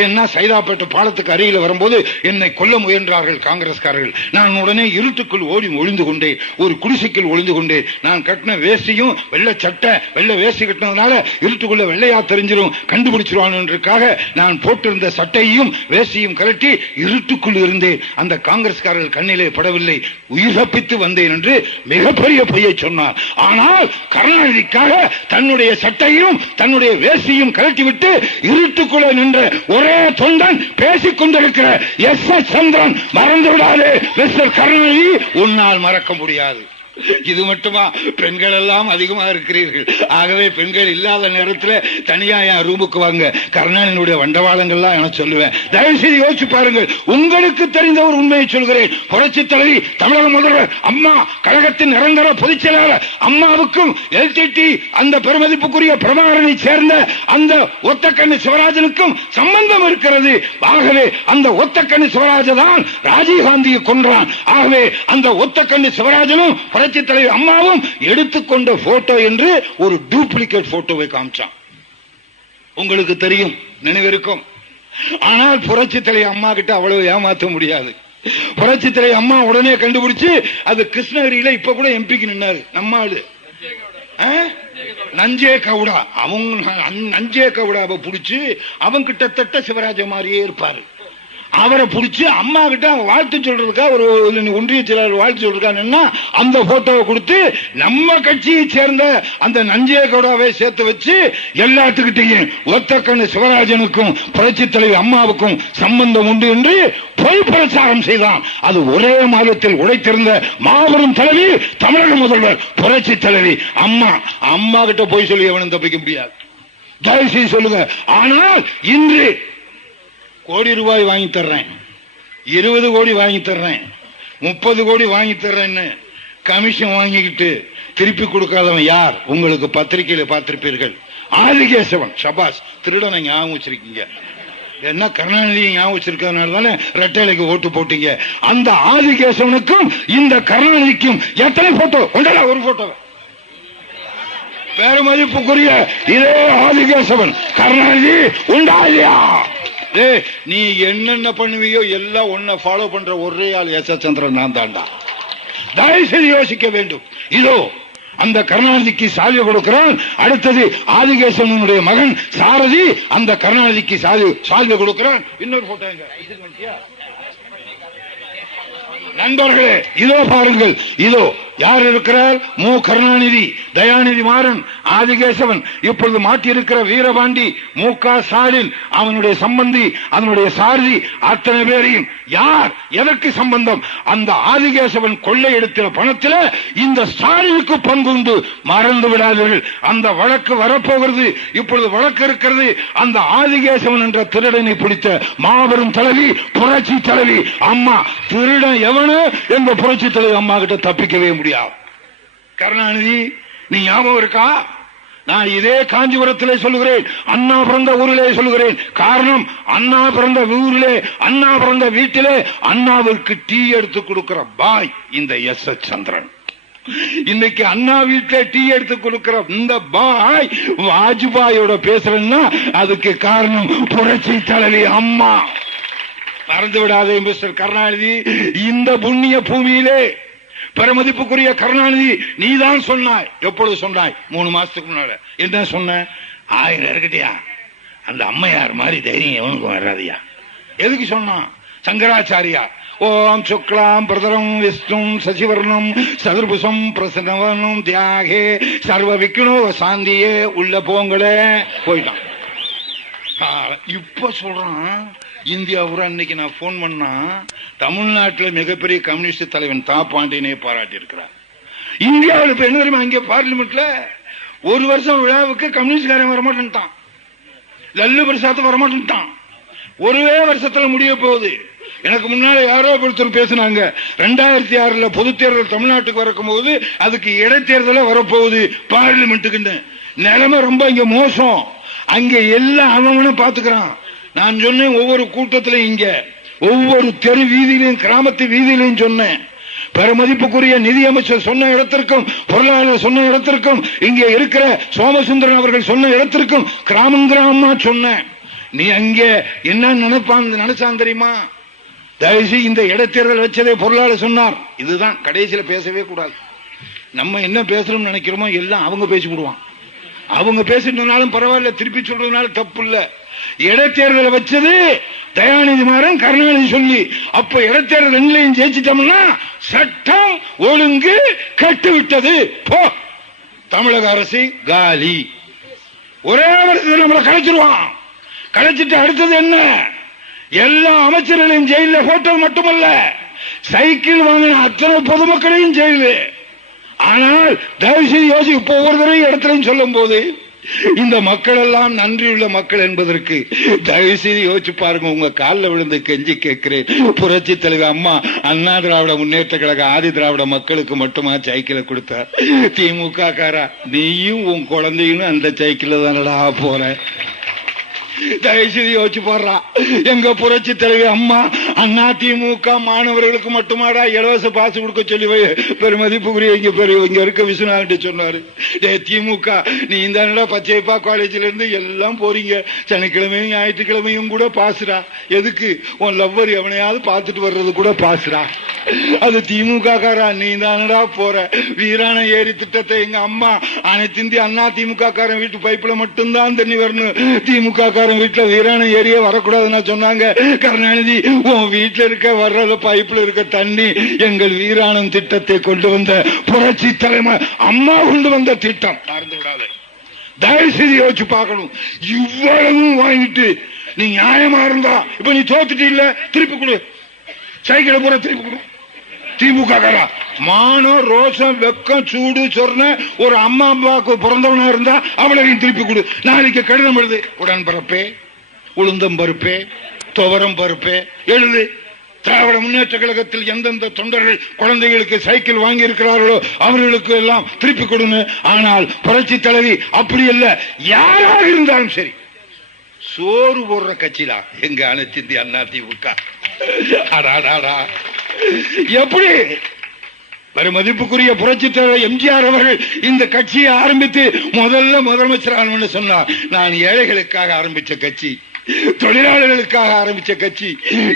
ஏன்னா சைதாப்பேட்டை பாலத்துக்கு அருகில் வரும்போது என்னை கொல்ல முயன்றார்கள் காங்கிரஸ்காரர்கள். நான் உடனே இருட்டுக்குள் ஓடி ஒளிந்து கொண்டேன், ஒரு குடிசைக்குள் ஒளிந்து கொண்டேன். நான் கட்டின வேஷ்டியும் வெள்ளை சட்டை, வெள்ளை வேஷ்டி கட்டினதுனால இருட்டுக்குள்ள வெள்ளையா தெரிஞ்சிடும், கண்டுபிடிச்சிருவானுக்காக நான் போட்டிருந்த சட்டையும் வேஷ்டியும் கலட்டி இருட்டுக்குள் இருந்தேன். அந்த காங்கிரஸ்காரர்கள் கண்ணிலே படவில்லை, உயிர் தப்பித்து வந்தேன் என்று மிகப்பெரிய பொய்யை சொன்னார். ஆனால் கருணாநிதிக்காக தன்னுடைய சட்டையும் தன்னுடைய வேஷ்டியும் கலட்டிவிட்டு இருட்டுக்குள்ள நின்ற ஒரே தொண்டன் பேசிக் கொண்டிருக்கிற எஸ்.எஸ். சந்திரன் மறந்து விடாது. மிஸ்டர் கருணாநிதி, உன்னால் மறக்க முடியாது. இது மட்டுமா, பெண்கள் எல்லாம் அதிகமா இருக்கிறீர்கள். ஆகவே பெண்கள் இல்லாத நேரத்தில் தனியா என் ரூமுக்கு வாங்க, கருணாநிதியுடைய வண்டவாளங்கள்லாம் எனக்கு சொல்லுவேன். தயவு செய்து யோசிச்சு பாருங்கள். உங்களுக்கு தெரிந்த ஒரு உண்மையை சொல்கிறேன். புரட்சி தலைவி தமிழக முதல்வர் அம்மா, கழகத்தின் நிரந்தர பொதுச் செயலாளர் அம்மாவுக்கும் LTT அந்த பெருமதிப்புக்குரிய பிரபாகரனை சேர்ந்த அந்த ஒத்தக்கண்ணு சிவராஜனுக்கும் சம்பந்தம் இருக்கிறது. ஆகவே அந்த ஒத்தக்கண்ணு சிவராஜ தான் ராஜீவ்காந்தியை கொன்றான். ஆகவே அந்த ஒத்தக்கண்ணு சிவராஜனும் புரட்சி தலைவர் அம்மாவும் எடுத்துக்கொண்ட போட்டோ என்று ஒரு டூப்ளிகேட் போட்டோவை காமிச்சான். உங்களுக்கு தெரியும், நினைவிருக்கும். ஆனால் புரட்சி தலைவர் அம்மா கிட்ட அவ்வளவு ஏமாற்ற முடியாது. புரட்சி தலைவர் அம்மா உடனே கண்டுபிடிச்சு அது கிருஷ்ணகிரியில இப்ப கூட எம்பிக்கு நின்னாரு நம்ம ஆளு நஞ்சே கவுடா. அவங்க நஞ்சே கவுடாவை புடிச்சு அவன் கிட்டத்தட்ட சிவராஜ மாதிரியே இருப்பாரு. அவரை பிடிச்சி அம்மா கிட்ட வாழ்த்து சொல்றதுக்கா, ஒரு ஒன்றிய செயலாளர் வாழ்த்து சொல்றதுக்கா அந்த போட்டோவை கொடுத்து நம்ம கட்சியை சேர்ந்த அந்த நஞ்சே கவுடாவை சேர்த்து வச்சு எல்லாத்துக்கிட்டையும் ஒத்தக்கண்ணு சிவராஜனுக்கும் புரட்சி தலைவி அம்மாவுக்கும் சம்பந்தம் உண்டு என்று பொய் பிரச்சாரம் செய்தான். அது ஒரே மாதத்தில் உடைத்திருந்த மாபெரும் தலைவி தமிழக முதல்வர் புரட்சி தலைவி அம்மா. அம்மா கிட்ட போய் சொல்லி எவனும் தப்பிக்க முடியாது. தயவு செய்து சொல்லுங்க. ஆனால் இன்று கோடி ரூபாய் வாங்கி தர்றேன், 20 கோடி வாங்கி தர்றேன், 30 கோடி வாங்கி தர்றேன்னு கமிஷன் வாங்கிக்கிட்டு திருப்பி கொடுக்காதவன் யார்? உங்களுக்கு பத்திரிகையில பார்த்திருப்பீர்கள். ஆதிகேசவன். சபாஸ், திருடனை ஞாபகம் வச்சிருக்கீங்க. என்ன கருணாநிதி ஞாபகம் வச்சிருக்கிறதுனால தானே ரெட்டைலைக்கு ஓட்டு போட்டீங்க. அந்த ஆதிகேசவனுக்கும் இந்த கருணாநிதிக்கும் எத்தனை போட்டோ? ஒரு போட்டோ. பெருமதிப்புக்குரிய இதே ஆதிகேசவன் கருணாநிதி உண்டாலியா? நீ என்னென்ன பண்ணுவியோ எல்லாம் ஒன்ன ஃபாலோ பண்ற ஒரே ஆள் எஸ் எஸ் சந்திரன் நான் தாண்டா. தயவு செய்து யோசிக்க வேண்டும். இதோ அந்த கருணாநிதிக்கு சால்வை கொடுக்கிறான். அடுத்தது ஆதிகேசவனுடைய மகன் சாரதி அந்த கருணாநிதிக்கு சால்வை கொடுக்கிறான். இன்னொரு போட்டோ நண்பர்களே, இதோ பாருங்கள். இதோ யார் இருக்கிறார்? மு கருணாநிதி, தயாநிதி மாறன், ஆதிகேசவன், இப்பொழுது மாற்றியிருக்கிற வீரபாண்டி, மு.க. ஸ்டாலின், அவனுடைய சம்பந்தி, அதனுடைய சாரதி, அத்தனை பேரையும் யார் எதற்கு சம்பந்தம்? அந்த ஆதிகேசவன் கொள்ளை எடுத்த பணத்தில் இந்த ஸ்டாலினுக்கு பங்கு உண்டு. மறந்து விடாதீர்கள். அந்த வழக்கு வரப்போகிறது. இப்பொழுது வழக்கு இருக்கிறது. அந்த ஆதிகேசவன் என்ற திருடனை பிடித்த மாபெரும் தலைவி புரட்சி தலைவி அம்மா. திருடன் எவனு என்ற புரட்சி தலைவி அம்மா கிட்ட தப்பிக்கவே முடியாது. கருணாநிதி, நீ ஞாபகம் இருக்கா? நான் இதே காஞ்சிபுரத்திலே சொல்லுகிறேன், அண்ணா பிறந்த ஊரிலே சொல்லுகிறேன். காரணம், அண்ணா பிறந்த ஊரிலே, அண்ணா பிறந்த வீட்டிலே அண்ணாவிற்கு டீ எடுத்து கொடுக்கிற பாய் இந்த எஸ் எஸ் சந்திரன். இன்னைக்கு அண்ணா வீட்டில டீ எடுத்து கொடுக்கிற இந்த பாய் வாஜ்பாயோட பேசுறேன்னா அதுக்கு காரணம் புரட்சி தலைவி அம்மா. மறந்து விடாதே மிஸ்டர் கருணாநிதி. இந்த புண்ணிய பூமியிலே பெருமதிப்புக்குரிய கருணாநிதி, நீதான் சொன்னாய். எப்பொழுது சொன்னாய்? 3 மாசத்துக்கு முன்னால. என்ன சொன்ன? 1000 இருக்கட்டியா, அந்த அம்மையார் மாதிரி தைரியம் எவனுக்கும் வராதியா. எதுக்கு சொன்னான்? சங்கராச்சாரியா ஓம் சுக்லாம் பிரதரம் விஷ்ணும் சசிவர்ணம் சதுர்புஷம் பிரசன்னவனும் தியாகே சர்வ விக்னோ சாந்தியே உள்ள போங்களே போயிட்டான். இப்ப சொல்றான் இந்தியாவுல. இன்னைக்கு நான் போன் பண்ணா தமிழ்நாட்டில் மிகப்பெரிய கம்யூனிஸ்ட் தலைவன் தா பாண்டியனை பாராட்டி இருக்கிறார். இந்தியாவில் இப்ப என்ன தெரியுமா, இங்க பார்லிமெண்ட்ல ஒரு வருஷம் விழாவுக்கு கம்யூனிஸ்ட்காரன் வரமாட்டான், லல்லு பிரசாத் வரமாட்டான். ஒரே வருஷத்துல முடிய போகுது. எனக்கு முன்னால யாரோ ஒருத்தர் பேசினாங்க, 2006 பொது தேர்தல் தமிழ்நாட்டுக்கு வரக்கும் போது அதுக்கு இடைத்தேர்தல வரப்போகுது பார்லிமெண்ட்டுக்கு. நிலைமை ரொம்ப இங்க மோசம். அங்க எல்லாம் அவனும் பாத்துக்கிறான். நான் சொன்னேன், ஒவ்வொரு கூட்டத்திலும் இங்க ஒவ்வொரு தெரு வீதியிலும் கிராமத்து வீதியிலும் சொன்னேன். பெருமதிப்புக்குரிய நிதியமைச்சர் சொன்ன இடத்திற்கும் பொருளாளர் சொன்ன இடத்திற்கும் இங்கே இருக்கிற சோமசுந்தரன் அவர்கள் சொன்ன இடத்திற்கும் கிராமம் கிராமமா சொன்னேன். நீ அங்கே என்ன நினைச்சான் தெரியுமா? தயவுசெய்து இந்த இடைத்தேர்தல் வச்சதே பொருளாளர் சொன்னார். இதுதான் கடைசியில பேசவே கூடாது. நம்ம என்ன பேசணும்னு நினைக்கிறோமோ எல்லாம் அவங்க பேசி விடுவான். அவங்க பேசினாலும் பரவாயில்ல, திருப்பி சொல்றதுனால தப்பு இல்ல. இடைத்தேர்தலை வச்சது தயாநிதி மாறன் கருணாநிதி சொல்லி, அப்ப இடைத்தேர்தல் ரெண்டுலையும் ஜெயிச்சிட்டோம்னா சட்டம் ஒழுங்கு கெட்டு விட்டது. போ, தமிழக அரசு காலி. ஒரே வருஷத்துல நம்மளை கலைச்சிருவான். கலைச்சிட்டு அடுத்தது என்ன? எல்லா அமைச்சர்களையும் ஜெயில போட்டது மட்டுமல்ல, சைக்கிள் வாங்கின அத்தனை பொதுமக்களையும் ஜெயிலு. ஆனால் தயவு செய்து யோசி, இப்ப ஒவ்வொரு தடவை இடத்துலையும் சொல்லும் போது இந்த மக்கள் எல்லாம் நன்றியுள்ள மக்கள் என்பதற்கு தயவு செய்து யோசிச்சு பாருங்க. உங்க காலில் விழுந்து கெஞ்சி கேட்கிறேன், புரட்சி தலைவர் அம்மா அண்ணா திராவிட முன்னேற்ற கழக ஆதி திராவிட மக்களுக்கு மட்டுமா சைக்கிளை கொடுத்தார்? திமுக காரா நீயும் உன் குழந்தையும் அந்த சைக்கிள் தானடா போற. தயவுசெய்து யோசிச்சு போடுறா. எங்க புரட்சி தலைவர் அம்மா அண்ணா திமுக மாணவர்களுக்கு மட்டுமாடா இலவச பாசு கொடுக்க சொல்லி பெருமதிப்புக்குரிய இங்க இருக்க விஸ்வநாதன் சொன்னாரு. திமுக நீ இந்த பச்சைப்பா காலேஜ்ல இருந்து எல்லாம் போறீங்க, சனிக்கிழமையும் ஞாயிற்றுக்கிழமையும் கூட பாசுறா. எதுக்கு? உன் லவ்வர் எவனையாவது பார்த்துட்டு வர்றது கூட பாசுறா. அது திமுக காரா நீ தானடா போற. வீராண ஏரி திட்டத்தை எங்க அம்மா அனைத்து இந்திய அண்ணா திமுக காரன் வீட்டு பைப்புல மட்டும்தான் தண்ணி வரணும், திமுக காரன் வீட்டுல வீராண ஏரியே வரக்கூடாதுன்னு சொன்னாங்க. கருணாநிதி உன் வீட்டுல இருக்க வர்ற பைப்புல இருக்க தண்ணி எங்கள் வீராணம் திட்டத்தை கொண்டு வந்த புரட்சி தலைமை அம்மா கொண்டு வந்த திட்டம். தயவு செய்து யோசிச்சு பார்க்கணும். இவ்வளவும் வாங்கிட்டு நீ நியாயமா இருந்தா இப்ப நீ தோத்துட்டு இல்ல, திருப்பி கொடு சைக்கிளை பூரா திருப்பி கொடு. திமுக மான ரோஷம் வெக்கம் சூடு சொன்ன ஒரு அம்மா அப்பாவுக்கு பிறந்தவனா இருந்தா அவளையும் திருப்பி கொடு. நாளைக்கு கடிதம் எழுது, உடன்பரப்பே உளுந்தம் பருப்பே துவரம் பருப்பே எழுது. திராவிட முன்னேற்ற கழகத்தில் எந்தெந்த தொண்டர்கள் குழந்தைகளுக்கு சைக்கிள் வாங்கி இருக்கிறார்களோ அவர்களுக்கு எல்லாம் திருப்பி கொடுங்க. ஆனால் புரட்சி தலைவி அப்படி அல்ல, யாராக இருந்தாலும் சரி சோறு போடுற கட்சிதான் எங்க அனைத்து இந்திய அண்ணா திமுக. எப்படி மதிப்புக்குரிய புரட்சி தலைவர் எம்ஜிஆர் அவர்கள் இந்த கட்சியை ஆரம்பித்து முதல்ல முதலமைச்சர் சொன்னார். நான் ஏழைகளுக்காக ஆரம்பிச்ச கட்சி, தொழிலாளர்களுக்காக ஆரம்பிச்ச கட்சி,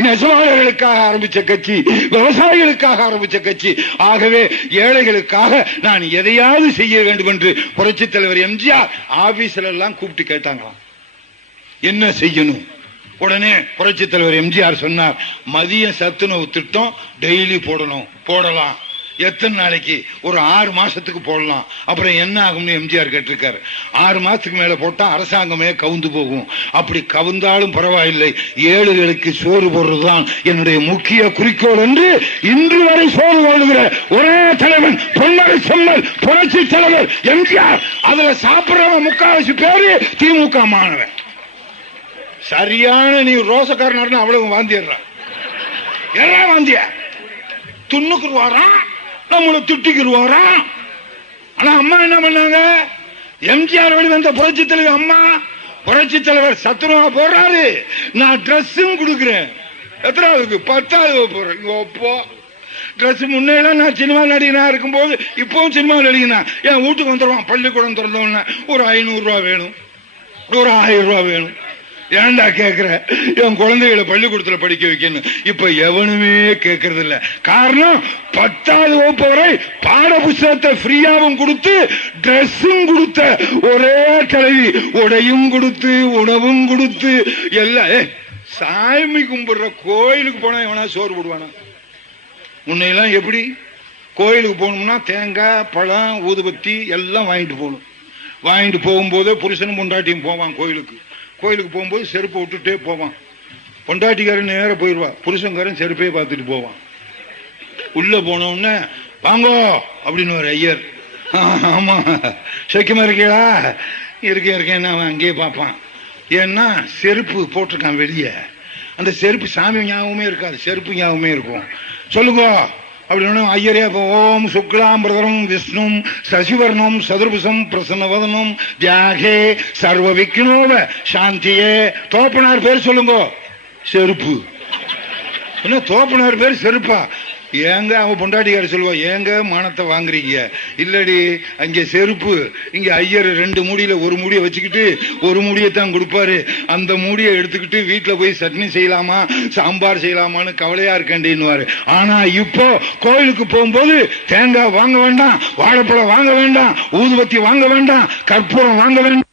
நெசவாளர்களுக்காக ஆரம்பிச்ச கட்சி, விவசாயிகளுக்காக ஆரம்பிச்ச கட்சி. ஆகவே ஏழைகளுக்காக நான் எதையாவது செய்ய வேண்டும் என்று புரட்சி தலைவர் எம்ஜிஆர் ஆபீஸ்ல எல்லாம் கூப்பிட்டு கேட்டாங்களாம், என்ன செய்யணும். உடனே புரட்சி தலைவர் எம்ஜிஆர் சொன்னார், மதிய சத்துணவு திட்டம் டெய்லி போடணும். போடலாம். எத்தனை நாளைக்கு? ஒரு 6 மாசத்துக்கு போடலாம். அப்புறம் என்ன ஆகும்னு எம்ஜிஆர் கேட்டிருக்காரு. 6 மாசத்துக்கு மேல போட்டா அரசாங்கமே கவுந்து போகும். அப்படி கவுந்தாலும் பரவாயில்லை, ஏழைகளுக்கு சோறு போடுறதுதான் என்னுடைய முக்கிய குறிக்கோள் என்று இன்று வரை சோறு போடுகிற ஒரே தலைவன் பொன்னரை செம்மல் புரட்சி தலைவர் எம்ஜிஆர். அதுல சாப்பிடுறவன் முக்காவாசி பேரு திமுக மாணவன். சரியான நீ ரோசக்காரன் அவ்வளவு வாந்திடுறான். எல்லாம் வாந்திய துண்ணுக்குருவாரா, நம்மள திட்டிக்குருவாரா. ஆனா அம்மா என்ன பண்ணாங்க? எம்ஜிஆர் வெளிவந்த புரட்சி தலைவர் அம்மா, புரட்சி தலைவர் சத்துணவா போடுறாரு, நான் டிரெஸ்ஸும் கொடுக்கிறேன். எத்தனாவதுக்கு? 10வது போடுறேன். டிரெஸ் முன்னெல்லாம் நான் சினிமா நடிகனா இருக்கும் போது, இப்பவும் சினிமா நடிகனா என் வீட்டுக்கு வந்துடுவான். பள்ளிக்கூடம் திறந்தோன்னு ஒரு 500 ரூபாய் வேணும், ஒரு 1000 ரூபாய் வேணும். ஏன்டா கேக்குற? என் குழந்தைகளை பள்ளிக்கூடத்துல படிக்க வைக்கணும். இப்ப எவனுமே கேட்கறது இல்ல. காரணம் 10வது வகுப்பு வரை பாட புத்தகத்தை ஃப்ரீயாவும் கொடுத்து டிரெஸ்ஸும் கொடுத்த ஒரே தலைவி, உடையும் கொடுத்து உணவும் கொடுத்து எல்லாம். சாமி கும்பிடுற கோயிலுக்கு போனா எவனா சோறு போடுவானா? முன்னையெல்லாம் எப்படி? கோயிலுக்கு போகணும்னா தேங்காய் பழம் ஊதுபத்தி எல்லாம் வாங்கிட்டு போகணும். வாங்கிட்டு போகும்போது புருஷனும் பொண்டாட்டியும் போவான் கோயிலுக்கு. கோயிலுக்கு போகும்போது செருப்பை விட்டுட்டே போவான். பொண்டாட்டிக்காரன் நேரம் போயிடுவா, புருஷன்காரன் செருப்பே பார்த்துட்டு போவான். உள்ள போனோம்னா வாங்கோ அப்படின்னு ஒரு ஐயர், ஆமா சக்கியமா இருக்கீங்களா? இருக்கேன் அவன் அங்கேயே பார்ப்பான். ஏன்னா செருப்பு போட்டிருக்கான் வெளியே. அந்த செருப்பு சாமி ஞாபகமே இருக்காது, செருப்பு ஞாபகமே இருக்கும். சொல்லுங்க அப்படின்னு ஐயரே. ஓம் சுக்லாம் பிரதரம் விஷ்ணும் சசிவர்ணம் சதுர்புசம் பிரசன்னவதனம் தியாகே சர்வ விக்னோவ சாந்தியே. தோப்பனார் பேர் சொல்லுங்க. செருப்பு. என்ன தோப்பனார் பேர் செருப்பா? ஏங்க அவன் பொண்டாட்டிக்கார சொல்லுவா, ஏங்க மானத்தை வாங்குறீங்க? இல்லடி, அங்க செருப்பு, இங்க ஐயர் 2 மூடியில ஒரு மூடியை வச்சுக்கிட்டு ஒரு மூடியத்தான் கொடுப்பாரு. அந்த மூடியை எடுத்துக்கிட்டு வீட்டுல போய் சட்னி செய்யலாமா சாம்பார் செய்யலாமான்னு கவலையா இருக்கேன்னுவாரு. ஆனா இப்போ கோயிலுக்கு போகும்போது தேங்காய் வாங்க வேண்டாம், வாழைப்பழம் வாங்க வேண்டாம், ஊதுபத்தி வாங்க வேண்டாம், கற்பூரம் வாங்க வேண்டாம்.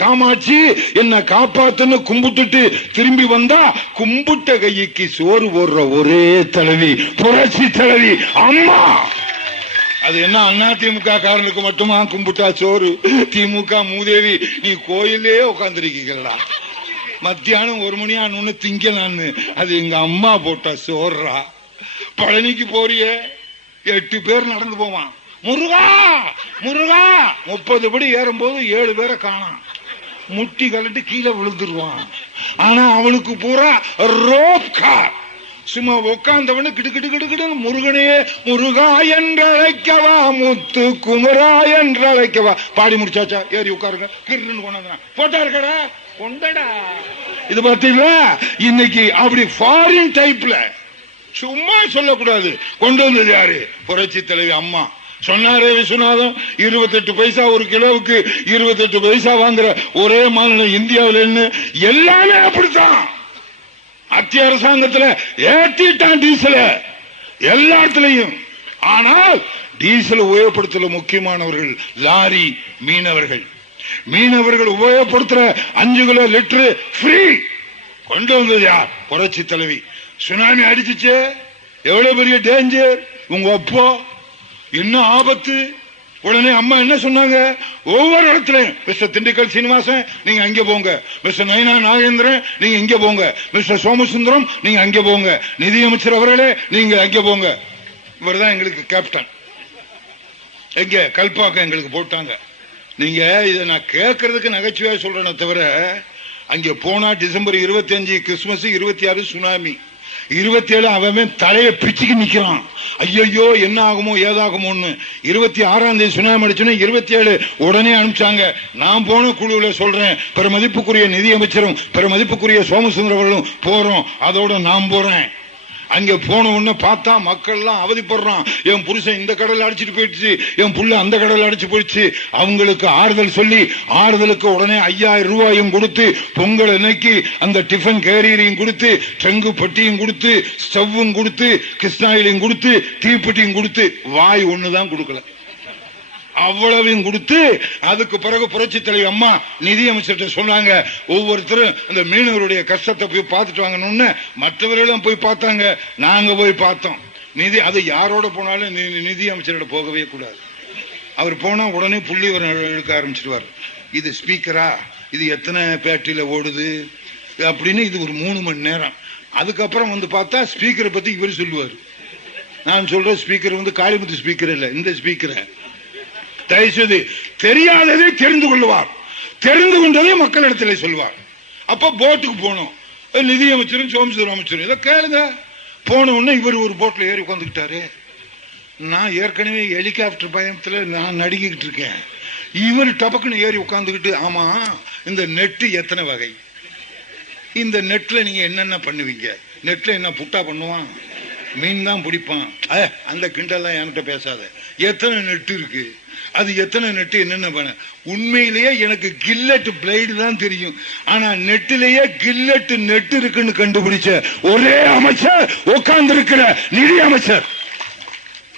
காமாட்சி என்ன காப்பாத்துன்னு கும்பிட்டுட்டு திரும்பி வந்தா கும்பிட்ட கைக்கு சோறு போடுற ஒரே தலைவி புரட்சி தலைவி அம்மா. அது என்ன அண்ணா திமுக காரனுக்கு மட்டுமா கும்பிட்டா சோறு? திமுக மூதேவி நீ கோயிலே உட்கார்ந்துருக்கீங்களா? மத்தியானம் 1 மணி ஆனு திங்கலான்னு. அது எங்க அம்மா போட்ட சோறா. பழனிக்கு போறிய 8 பேர் நடந்து போவான். முருகா முருகா 30 படி ஏறும்போது 7 பேரை காணாம். முட்டி கலட்டு கீழே விழுந்துருவான். ஆனா அவனுக்கு பூரா ரோப் கார். சும்மா உட்கார்ந்தவனு கிடு கிடு கிடு கிடு முருகனே முருகா என்று அழைக்கவா, முத்து குமரா என்று அழைக்கவா. பாடி முடிச்சாச்சா, ஏறி உட்காருங்க. கிருன்னு கொண்டாங்க. போட்டா இருக்கடா கொண்டடா. இது பார்த்தீங்களா, இன்னைக்கு அப்படி ஃபாரின் டைப்ல சும்மா சொல்லக்கூடாது. கொண்டு வந்தது யாரு? புரட்சி தலைவி அம்மா. சொன்னாரே விஸ்வநாதம், 28 பைசா ஒரு கிலோவுக்கு 28 பைசா வாங்குற ஒரே மாநிலம் இந்தியாவில். எல்லாமே அப்படித்தான். மத்திய அரசாங்கத்தில் ஏற்றிட்டான் டீசல எல்லா இடத்துலையும். ஆனால் டீசல் உபயோகப்படுத்தல முக்கியமானவர்கள் லாரி மீனவர்கள். மீனவர்கள் உபயோகப்படுத்துற 5 கிலோ லிட்டரு ஃப்ரீ கொண்டு வந்தது யார்? புரட்சி தலைவி. சுனாமி அடிச்சுச்சு, எவ்வளவு பெரிய டேஞ்சர். உங்க அப்போ என்ன ஆபத்து. உடனே அம்மா என்ன சொன்னாங்க? ஒவ்வொரு இடத்துலயும் மிஸ்டர் திண்டுக்கல் சீனிவாசன் நீங்க அங்கே போங்க, மிஸ்டர் நயனா நாகேந்திரன் நீங்க இங்க போங்க, மிஸ்டர் சோமசுந்தரம் நீங்க அங்கே போங்க, நிதியமைச்சர் அவர்களே நீங்க அங்கே போங்க. இவர்தான் எங்களுக்கு கேப்டன். எங்க கல்பாக்கம் எங்களுக்கு போட்டாங்க. நீங்க இதை நான் கேட்கறதுக்கு நகைச்சுவையா சொல்றேனே தவிர, அங்க போனா டிசம்பர் 25 கிறிஸ்துமஸ், 26 சுனாமி, 27 அவன் தலையை பிச்சுக்கு நிக்கிறான். ஐயோ என்ன ஆகுமோ ஏதாகுமோன்னு. 26ஆம் தேதி சுனாமி அடிச்சுன்னா 27 உடனே அனுப்பிச்சாங்க. நான் போன குழுவில் சொல்றேன், பிற மதிப்புக்குரிய நிதியமைச்சரும் பிற மதிப்புக்குரிய சோமசுந்தரம் அவர்களும் போறோம். அதோட நான் போறேன். அங்க போன உடனே பார்த்தா மக்கள் எல்லாம் அவதிப்படுறான். என் புருஷன் இந்த கடல் அடிச்சுட்டு போயிடுச்சு, என் புள்ள அந்த கடல் அடிச்சு போயிடுச்சு. அவங்களுக்கு ஆறுதல் சொல்லி, ஆறுதலுக்கு உடனே 5000 ரூபாயும் கொடுத்து, பொங்கல் அன்னைக்கு அந்த டிஃபன் கேரியரையும் கொடுத்து, ட்ரங்கு பட்டியும் கொடுத்து, ஸ்டவ்வும் கொடுத்து, கிருஷ்ணாயிலையும் கொடுத்து, தீப்பெட்டியும் கொடுத்து, வாய் ஒண்ணுதான் கொடுக்கல. அவ்வளவையும் கொடுத்து, அதுக்கு பிறகு புரட்சி தலைவி அம்மா நிதியமைச்சர்கிட்ட சொன்னாங்க, ஒவ்வொருத்தரும் அந்த மீனவருடைய கஷ்டத்தை போய் பார்த்துட்டு வாங்கணும்னு. மற்றவர்களும் போய் பார்த்தாங்க, நாங்க போய் பார்த்தோம். அது யாரோட போனாலும் நிதியமைச்சரோட போகவே கூடாது. அவர் போனா உடனே புள்ளி எடுக்க ஆரம்பிச்சிருவார். இது ஸ்பீக்கரா, இது எத்தனை பேட்டரியில ஓடுது அப்படின்னு. இது ஒரு 3 மணி நேரம். அதுக்கப்புறம் வந்து பார்த்தா ஸ்பீக்கரை பத்தி இவர் சொல்லுவார். நான் சொல்ற ஸ்பீக்கர் வந்து காளிமுத்து ஸ்பீக்கர் இல்ல, இந்த ஸ்பீக்கரை. தயவுசெய்து தெரியாததை தெரிந்து கொள்வார், தெரிந்து கொண்டதை மக்களிடத்தில் சொல்வார். அப்ப போட்டுக்கு போனோம். நிதியமைச்சரும் சோமசுந்தரம் அமைச்சரும் இதை கேளுங்க. போன உடனே இவர் ஒரு போட்ல ஏறி உட்காந்துக்கிட்டாரு. நான் ஏற்கனவே ஹெலிகாப்டர் பயணத்துல நான் நடுங்கிட்டு இருக்கேன். இவர் டபக்குன்னு ஏறி உட்காந்துக்கிட்டு, ஆமா இந்த நெட்டு எத்தனை வகை, இந்த நெட்ல நீங்க என்னென்ன பண்ணுவீங்க, நெட்ல என்ன புட்டா பண்ணுவான், மீன் தான் பிடிப்பான், அந்த கிண்டல்லாம் என்கிட்ட பேசாத, எத்தனை நெட்டு இருக்கு, அது எத்தனை நெட்டு என்னென்ன பண்ண. உண்மையிலேயே எனக்கு கில்லட் பிளேடு தான் தெரியும். ஆனா நெட்டிலேயே கில்லட் நெட்டு இருக்குன்னு கண்டுபிடிச்ச ஒரே அமைச்சர் உட்கார்ந்து இருக்கிற நிதி அமைச்சர்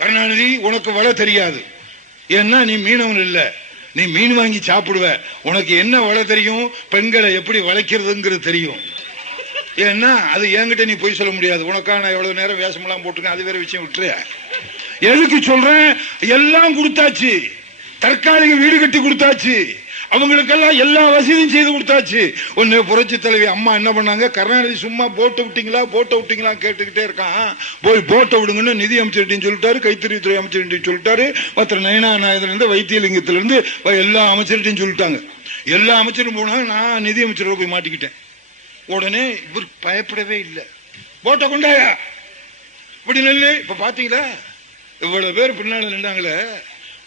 கருணாநிதி. உனக்கு வள தெரியாது, ஏன்னா நீ மீனவன் இல்ல, நீ மீன் வாங்கி சாப்பிடுவ. உனக்கு என்ன வள தெரியும்? பெண்களை எப்படி வளைக்கிறதுங்கிறது தெரியும். ஏன்னா அது என்கிட்ட நீ போய் சொல்ல முடியாது. உனக்கான எவ்வளவு நேரம் வேஷமெல்லாம் போட்டுருக்கேன், அது வேற விஷயம் விட்டுரு. எதுக்கு சொல்றேன்? எல்லாம் கொடுத்தாச்சு, தற்காலிக வீடு கட்டி கொடுத்தாச்சு, அவங்களுக்கெல்லாம் எல்லா வசதியும் செய்து கொடுத்தாச்சு. ஒன்னு புரட்சி தலைவி அம்மா என்ன பண்ணாங்க, கருணாநிதி சும்மா போட்டை விட்டீங்களா கேட்டுக்கிட்டே இருக்கான். போய் போட்டை விடுங்கன்னு நிதி அமைச்சர்கிட்டையும் சொல்லிட்டாரு, கைத்தறித்துறை அமைச்சர்கிட்டையும் சொல்லிட்டாரு, மற்ற நயனா நாயகத்திலிருந்து வைத்தியலிங்கத்திலிருந்து எல்லா அமைச்சர்கிட்டையும் சொல்லிட்டாங்க. எல்லா அமைச்சரும் போனாங்க. நான் நிதி அமைச்சரோட போய் மாட்டிக்கிட்டேன். உடனே இவர் பயப்படவே இல்லை. போட்டை கொண்டாயா இப்படி நெல்லு. இப்ப பாத்தீங்களா இவ்வளவு பேர் பின்னால நின்றாங்களே.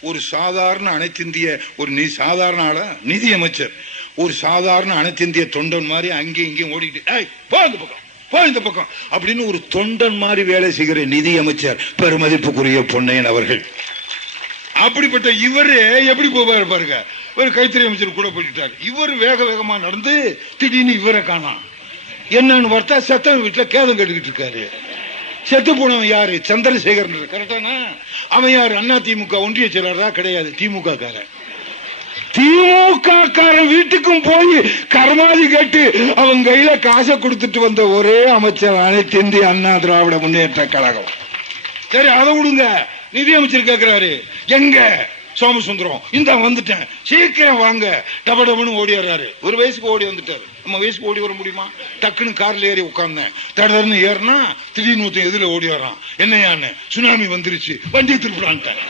ஒரு சாதாரண அனைத்திந்திய சாதாரண ஆளா நிதி அமைச்சர், ஒரு சாதாரண அனைத்திந்திய தொண்டன் மாதிரி அங்கேயும் இங்கேயும் ஓடிக்கிட்டு, போ இந்த பக்கம், போ இந்த பக்கம் அப்படின்னு ஒரு தொண்டன் மாதிரி வேலை செய்கிற நிதி அமைச்சர் பெருமதிப்புக்குரிய பொன்னையன் அவர்கள். அப்படிப்பட்ட இவரு எப்படி போவாரு பாருங்க. ஒரு கைத்தறி அமைச்சர் கூட போயிட்டாரு. இவர் வேக வேகமா நடந்து திடீர்னு இவரை காணாம். என்னன்னு பார்த்தா செத்தவன் வீட்டுல கேதம் கேட்டுக்கிட்டு இருக்காரு. செத்து போனவன் யாரு? சந்திரசேகர். கரெக்டானா? அவன் யாரு? அண்ணா திமுக ஒன்றிய செயலரா? கிடையாது, திமுக காரன். திமுக காரன் வீட்டுக்கும் போய் கர்மாதி கேட்டு அவன் கையில காசை கொடுத்துட்டு வந்த ஒரே அமைச்சர் அனைத்து இந்திய அண்ணா திராவிட முன்னேற்ற கழகம். சரி, அதை விடுங்க. நிதி அமைச்சர் கேட்கிறாரு, எங்க சோமசுந்தரம் இந்த வந்துட்டேன் சீக்கிரம் வாங்க டப டபுன்னு ஓடிடுறாரு. ஒரு வயசுக்கு ஓடி வந்துட்டாரு. நம்ம வயசுக்கு ஓடி வர முடியுமா? டக்குன்னு கார்ல ஏறி உட்கார்ந்தேன். தடன்னு ஏறினா திடீர்னு ஒருத்தன் எதிரில் ஓடி வரான். என்னையான்னு சுனாமி வந்துருச்சு வண்டியை திருப்பிடான்ட்டேன்.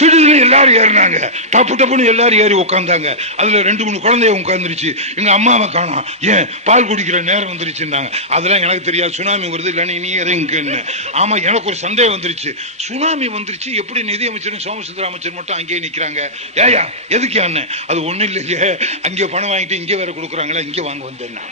திடீர்னு எல்லாரும் ஏறினாங்க. டப்பு டப்புன்னு எல்லாரும் ஏறி உட்காந்தாங்க. அதுல 2-3 குழந்தைய உட்காந்துருச்சு. எங்க அம்மாவை காணோம். ஏன் பால் குடிக்கிற நேரம் வந்துருச்சுன்னாங்க. அதெல்லாம் எனக்கு தெரியாது. சுனாமி வருது இல்லைன்னு நீ இறங்குன்னு. ஆமா எனக்கு ஒரு சந்தேகம் வந்துருச்சு. சுனாமி வந்துருச்சு எப்படி நிதி அமைச்சரும் சோமசுந்தர அமைச்சர் மட்டும் அங்கேயே நிக்கிறாங்க? ஏயா எதுக்கு அண்ணன்? அது ஒண்ணு இல்லையே, அங்கே பணம் வாங்கிட்டு இங்கே வேற கொடுக்குறாங்களா, இங்கே வாங்க வந்தேன்.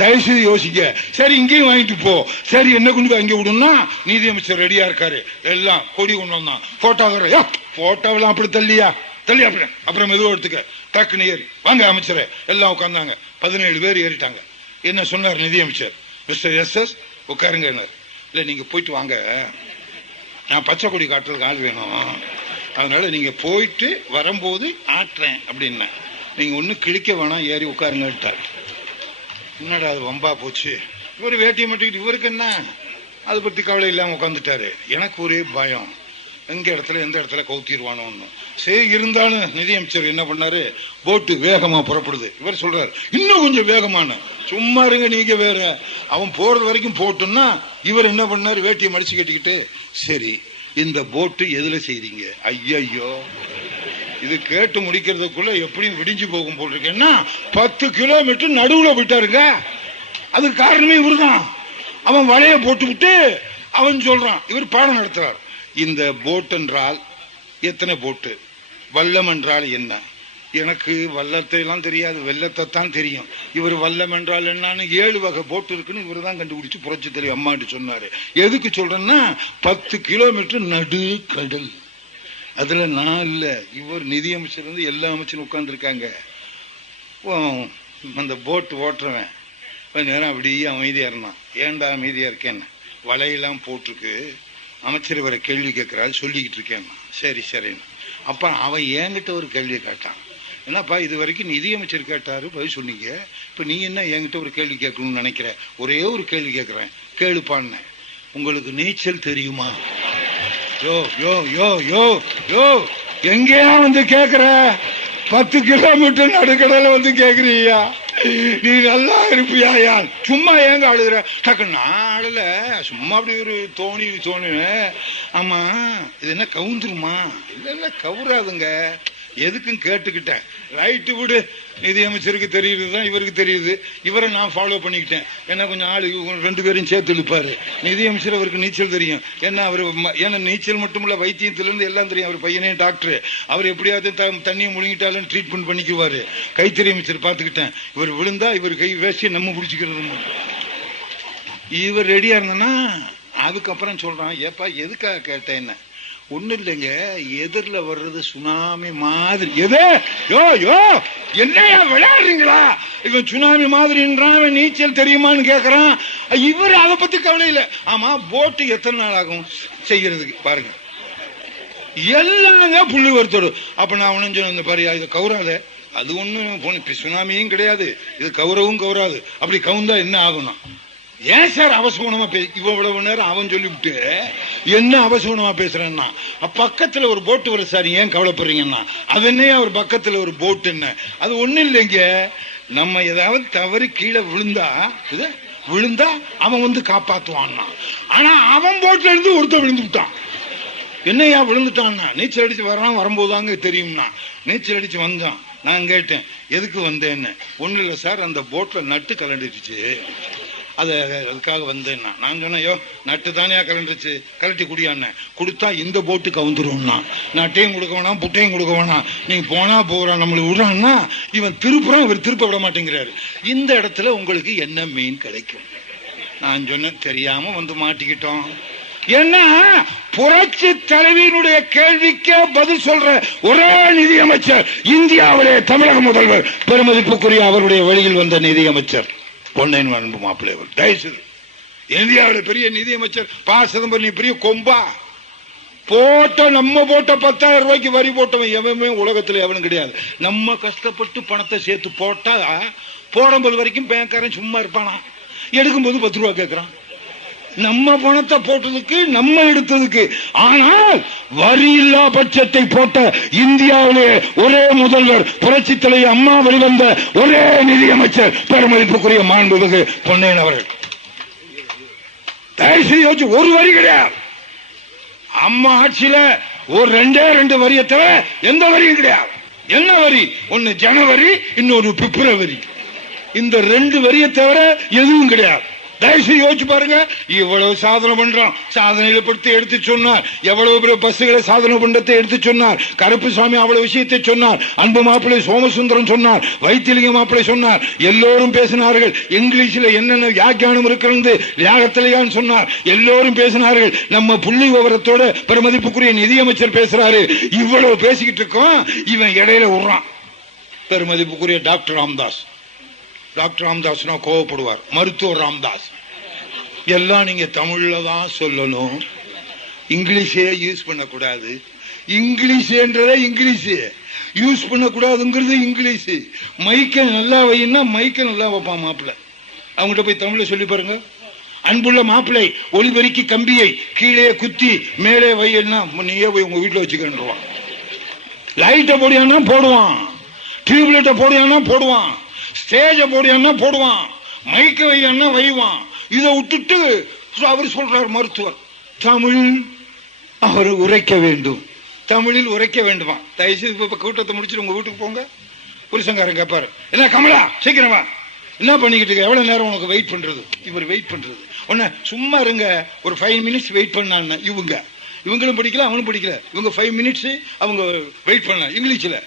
தயவு செய்து யோசிக்க. சரி இங்கேயும் வாங்கிட்டு போ. சரி என்ன கொண்டு போய் அங்கே விடுனா நீதி அமைச்சர் ரெடியா இருக்காரு. எல்லாம் கொடி கொண்டு வந்தான். போட்டோவெல்லாம் அப்படி தள்ளி அப்படி அப்புறம் மெதுவா எடுத்துக்க. டக்குன்னு ஏறி வாங்க அமைச்சரை எல்லாம் உட்கார்ந்தாங்க. 17 பேர் ஏறிட்டாங்க. என்ன சொன்னார் நிதி அமைச்சர்? மிஸ்டர் SS உட்காருங்க. இல்ல நீங்க போயிட்டு வாங்க, நான் பச்சை கொடி காட்டுறதுக்கு ஆள் வேணும், அதனால நீங்க போயிட்டு வரும்போது ஆட்டுறேன் அப்படின்னா. நீங்க ஒன்னும் கிழிக்க வேணாம், ஏறி உட்காருங்கட்டார். என்னடா அது வம்பா போச்சு. இவர் வேட்டியை மாட்டிக்கிட்டு இவருக்கு என்ன, அதை பத்தி கவலை இல்லாம உட்காந்துட்டாரு. எனக்கு ஒரே பயம், எந்த இடத்துல கவுத்திடுவானோன்னு. சரி இருந்தாலும் நிதியமைச்சர் என்ன பண்ணாரு, போட்டு வேகமா புறப்படுது. இவர் சொல்றாரு இன்னும் கொஞ்சம் வேகமான. சும்மா இருங்க நீங்க வேற. அவன் போறது வரைக்கும் போட்டுன்னா இவர் என்ன பண்ணாரு, வேட்டியை மடிச்சு கட்டிக்கிட்டு சரி இந்த போட்டு எதுல செய்றீங்க? ஐயோ இது கேட்டு முடிக்கிறதுக்குள்ள எப்படியும் விடிஞ்சு போகும் போட்டிருக்கேன்னா 10 கிலோமீட்டர் நடுவுல போயிட்டாருங்க. அதுக்கு காரணமே இவருதான். அவன் வலைய போட்டுவிட்டு அவன் சொல்றான், இவர் பாடம் நடத்துறார். இந்த போட் என்றால் எத்தனை போட்டு, வல்லம் என்றால் என்ன? எனக்கு வல்லத்தை எல்லாம் தெரியாது, வெள்ளத்தை தான் தெரியும். இவர் வல்லம் என்றால் என்னன்னு 7 வகை போட்டு இருக்குன்னு இவர் தான் கண்டுபிடிச்சு புரட்சி தெரியும் அம்மாட்டு சொன்னாரு. எதுக்கு சொல்றேன்னா 10 கிலோமீட்டர் நடு கடல். அதுல நான் இல்ல, இவர் நிதி அமைச்சர் வந்து எல்லா அமைச்சரும் உட்கார்ந்து இருக்காங்க. அந்த போட்டு ஓட்டுறவன் கொஞ்ச நேரம் அப்படியே அமைதியா இருந்தான். ஏன்டா அமைதியா இருக்கேன்? வலையெல்லாம் போட்டிருக்கு, அமைச்சர் வர கேள்வி கேட்கிறாரு, சொல்லிக்கிட்டு இருக்கேன். சரி சரின்னு. அப்ப அவன் என்கிட்ட ஒரு கேள்வி கேட்டான். என்னப்பா இது வரைக்கும் நிதி அமைச்சர் கேட்டாரு பதில் சொன்னீங்க, இப்ப நீ என்ன என்கிட்ட ஒரு கேள்வி கேட்கணும்னு நினைக்கிற? ஒரே ஒரு கேள்வி கேட்கிறேன், கேளுப்பான்னு. உங்களுக்கு நீச்சல் தெரியுமா? யோ யோ யோ யோ யோ எங்கேயா வந்து கேக்குற? 10 கிலோமீட்டர் நடுக்கடல வந்து கேக்குறியா? நீ நல்லா இருப்பியா? சும்மா ஏங்க அழுகுற? டக்கு நாடுல சும்மா அப்படி ஒரு தோணி. ஆமா இது என்ன கவுந்துருமா? இல்ல கவுறாதுங்க, எதுக்கும் கேட்டுக்கிட்டேன். ரைட்டு விடு, நிதி அமைச்சருக்கு தெரியுதுதான், இவருக்கு தெரியுது. இவரை நான் ஃபாலோ பண்ணிக்கிட்டேன். ஏன்னா கொஞ்சம் ஆளு 2 பேரையும் சேர்த்து இழுப்பாரு. நிதி அமைச்சர் அவருக்கு நீச்சல் தெரியும். ஏன்னா அவரு ஏன்னா நீச்சல் மட்டும் இல்ல, வைத்தியத்திலிருந்து எல்லாம் தெரியும். அவர் பையனே டாக்டர். அவர் எப்படியாவது தண்ணியை முழுங்கிட்டாலும் ட்ரீட்மெண்ட் பண்ணிக்குவாரு. கைத்தறி அமைச்சர் பாத்துக்கிட்டேன். இவர் விழுந்தா இவர் கை வேசி நம்ம பிடிச்சிக்கிறது. இவர் ரெடியா இருந்தா அதுக்கப்புறம் சொல்றான், ஏப்பா எதுக்காக கேட்டேன்? என்ன ஒண்ணு இல்லைங்க, எதிரில் வர்றது சுனாமி மாதிரி. எது யோ யோ என்னையா விளையாடுறீங்களா? இவன் சுனாமி மாதிரின்றான், நீச்சல் தெரியுமான்னு கேக்குறான். இவர் அதை பத்தி கவலை இல்லை. ஆமா போட்டு எத்தனை நாள் ஆகும் செய்யறதுக்கு பாருங்க, எல்லாங்க புள்ளி வருத்தோடு. அப்ப நான் ஒண்ணு சொன்ன பாரு, இது கவுராத, அது ஒண்ணும் சுனாமியும் கிடையாது, இது கவுரவும் கவுராது. அப்படி கவுந்தா என்ன ஆகும்னா, ஏன் சார் அவசகுணமா இவ்வளவு நேரம் அவன் சொல்லிவிட்டு என்ன அவசகுணமா பேசுறேன்னா, பக்கத்துல ஒரு போட்டு வர சார், ஏன் கவலைப்படுறீங்கன்னா, அது என்ன ஒரு பக்கத்துல ஒரு போட்டு என்ன, அது ஒண்ணு இல்லைங்க. நம்ம ஏதாவது தவறு கீழே விழுந்தா அவன் வந்து காப்பாத்துவான்னா, ஆனா அவன் போட்டுல இருந்து ஒருத்தர் விழுந்துட்டான். என்னையா விழுந்துட்டான்னா, நீச்சல் அடிச்சு வர்றான், வரும்போதாங்க தெரியும்னா. நீச்சல் அடிச்சு வந்தான். நான் கேட்டேன் எதுக்கு வந்தேன்னு. ஒண்ணு இல்லை சார், அந்த போட்ல நட்டு கலண்டுச்சு, அதுக்காக வந்தேன்னா. நான் சொன்னேன், யோ நட்டு தானே கலண்டுச்சு, கலட்டி குடியான்னு. கொடுத்தா இந்த போட்டு கவுந்துரும்னா, நட்டையும் கொடுக்க வேணாம் புட்டையும் கொடுக்க வேணாம், நீங்க போனா போறான், நம்மளுக்கு விடுறான்னா இவன் திருப்புறான், இவர் திருப்ப விட மாட்டேங்கிறாரு. இந்த இடத்துல உங்களுக்கு என்ன மீன் கிடைக்கும்? நான் சொன்னேன், தெரியாம வந்து மாட்டிக்கிட்டோம். ஏன்னா புரட்சி தலைவியினுடைய கேள்விக்கே பதில் சொல்ற ஒரே நிதி அமைச்சர் இந்தியாவிலே தமிழக முதல்வர், பெருமதிப்புக்குரிய அவருடைய வழியில் வந்த நிதி அமைச்சர் பொன்னையன் அன்பு மாப்பிள்ளை. தயவுசெய்து இந்தியாவில் பெரிய நிதி அமைச்சர் ப. சிதம்பரம் பெரிய கொம்பா போட்ட, நம்ம போட்ட 10,000 ரூபாய்க்கு வரி போட்டவன் எவனுமே உலகத்துல எவனும் கிடையாது. நம்ம கஷ்டப்பட்டு பணத்தை சேர்த்து போட்டா போடும்போது வரைக்கும் பேங்காரன் சும்மா இருப்பானா, எடுக்கும்போது 10 ரூபா கேட்கறான். நம்ம பணத்தை போட்டதுக்கு, நம்ம எடுத்ததுக்கு. ஆனால் வரி இல்லா பட்ஜெட்டை போட்ட இந்தியாவிலே ஒரே முதல்வர், புரட்சி தலைவர் அம்மா வெளிவந்த ஒரே நிதியமைச்சர் பெருமதிப்புக்குரிய மாண்புமிகு பொன்னையன் அவர்கள். தயவு செய்து யோசிச்சு, ஒரு வரி கிடையாது. அம்மா ஆட்சியில ஒரு ரெண்டு வரியை தவிர எந்த வரியும் கிடையாது. என்ன வரி? ஒன்னு ஜனவரி, இன்னொரு பிப்ரவரி. இந்த 2 வரியை தவிர எதுவும் கிடையாது. தயவுசெய்து யோசிச்சு பாருங்க. இவ்வளவு சாதனை பண்றோம், சாதனைகளை படுத்தி எடுத்து சொன்னார். எவ்வளவு பெரிய பஸ்ஸுகளை சாதனை பண்றதை எடுத்து சொன்னார். கருப்புசாமி அவ்வளவு விஷயத்தை சொன்னார். அன்பு மாப்பிள்ளை சோமசுந்தரம் சொன்னார். வைத்திலிங்க மாப்பிள்ளை சொன்னார். எல்லோரும் பேசினார்கள். இங்கிலீஷில் என்னென்ன வியாக்கியானம் இருக்கிறது வியாகத்திலேயான்னு சொன்னார். எல்லோரும் பேசினார்கள். நம்ம புள்ளி விவரத்தோட பெருமதிப்புக்குரிய நிதியமைச்சர் பேசுறாரு. இவ்வளவு பேசிக்கிட்டு இருக்கோம். இவன் இடையில விடுறான். பெருமதிப்புக்குரிய டாக்டர் ராமதாஸ். டாக்டர் ராமதாஸ்னா கோவப்படுவார். மருத்துவர் ராமதாஸ், எல்லாம் நீங்க தமிழ்ல தான் சொல்லணும், இங்கிலீஷே யூஸ் பண்ணக்கூடாது. இங்கிலீஷ்ன்றத இங்கிலீஷ் யூஸ் பண்ணக்கூடாதுங்கிறது இங்கிலீஷ். மைக்க நல்லா வைன்னா மைக்க நல்லா வைப்பான் மாப்பிள்ளை. அவங்ககிட்ட போய் தமிழ்ல சொல்லி பாருங்க. அன்புள்ள மாப்பிள்ளை, ஒலிபெருக்கி கம்பியை கீழே குத்தி மேலே வைன்னா நீயே போய் உங்க வீட்டுல வச்சுக்கின்றான். லைட்டை போடியானா போடுவான், டியூப்லைட்டை போடியானா போடுவான், ஸ்டேஜ போடியானா போடுவான், மைக்க வையானா வைவான். இதை விட்டுட்டு அவர் சொல்றார் மருத்துவர், தமிழ் அவர் உரைக்க வேண்டும், தமிழில் உரைக்க வேண்டுமா. தயவுசெய்து இப்ப கூட்டத்தை முடிச்சுட்டு உங்க வீட்டுக்கு போங்க. புருஷங்காரன் கேட்பாரு, என்ன கமலா சீக்கிரமா என்ன பண்ணிக்கிட்டு இருக்க, எவ்வளவு நேரம் உனக்கு வெயிட் பண்றது. இவர் வெயிட் பண்றது ஒன்ன சும்மா இருங்க, ஒரு 5 மினிட்ஸ் வெயிட் பண்ணான்னு. இவங்களும் படிக்கல, அவனும் படிக்கல. இவங்க 5 மினிட்ஸ் அவங்க வெயிட் பண்ண. இங்கிலீஷ்ல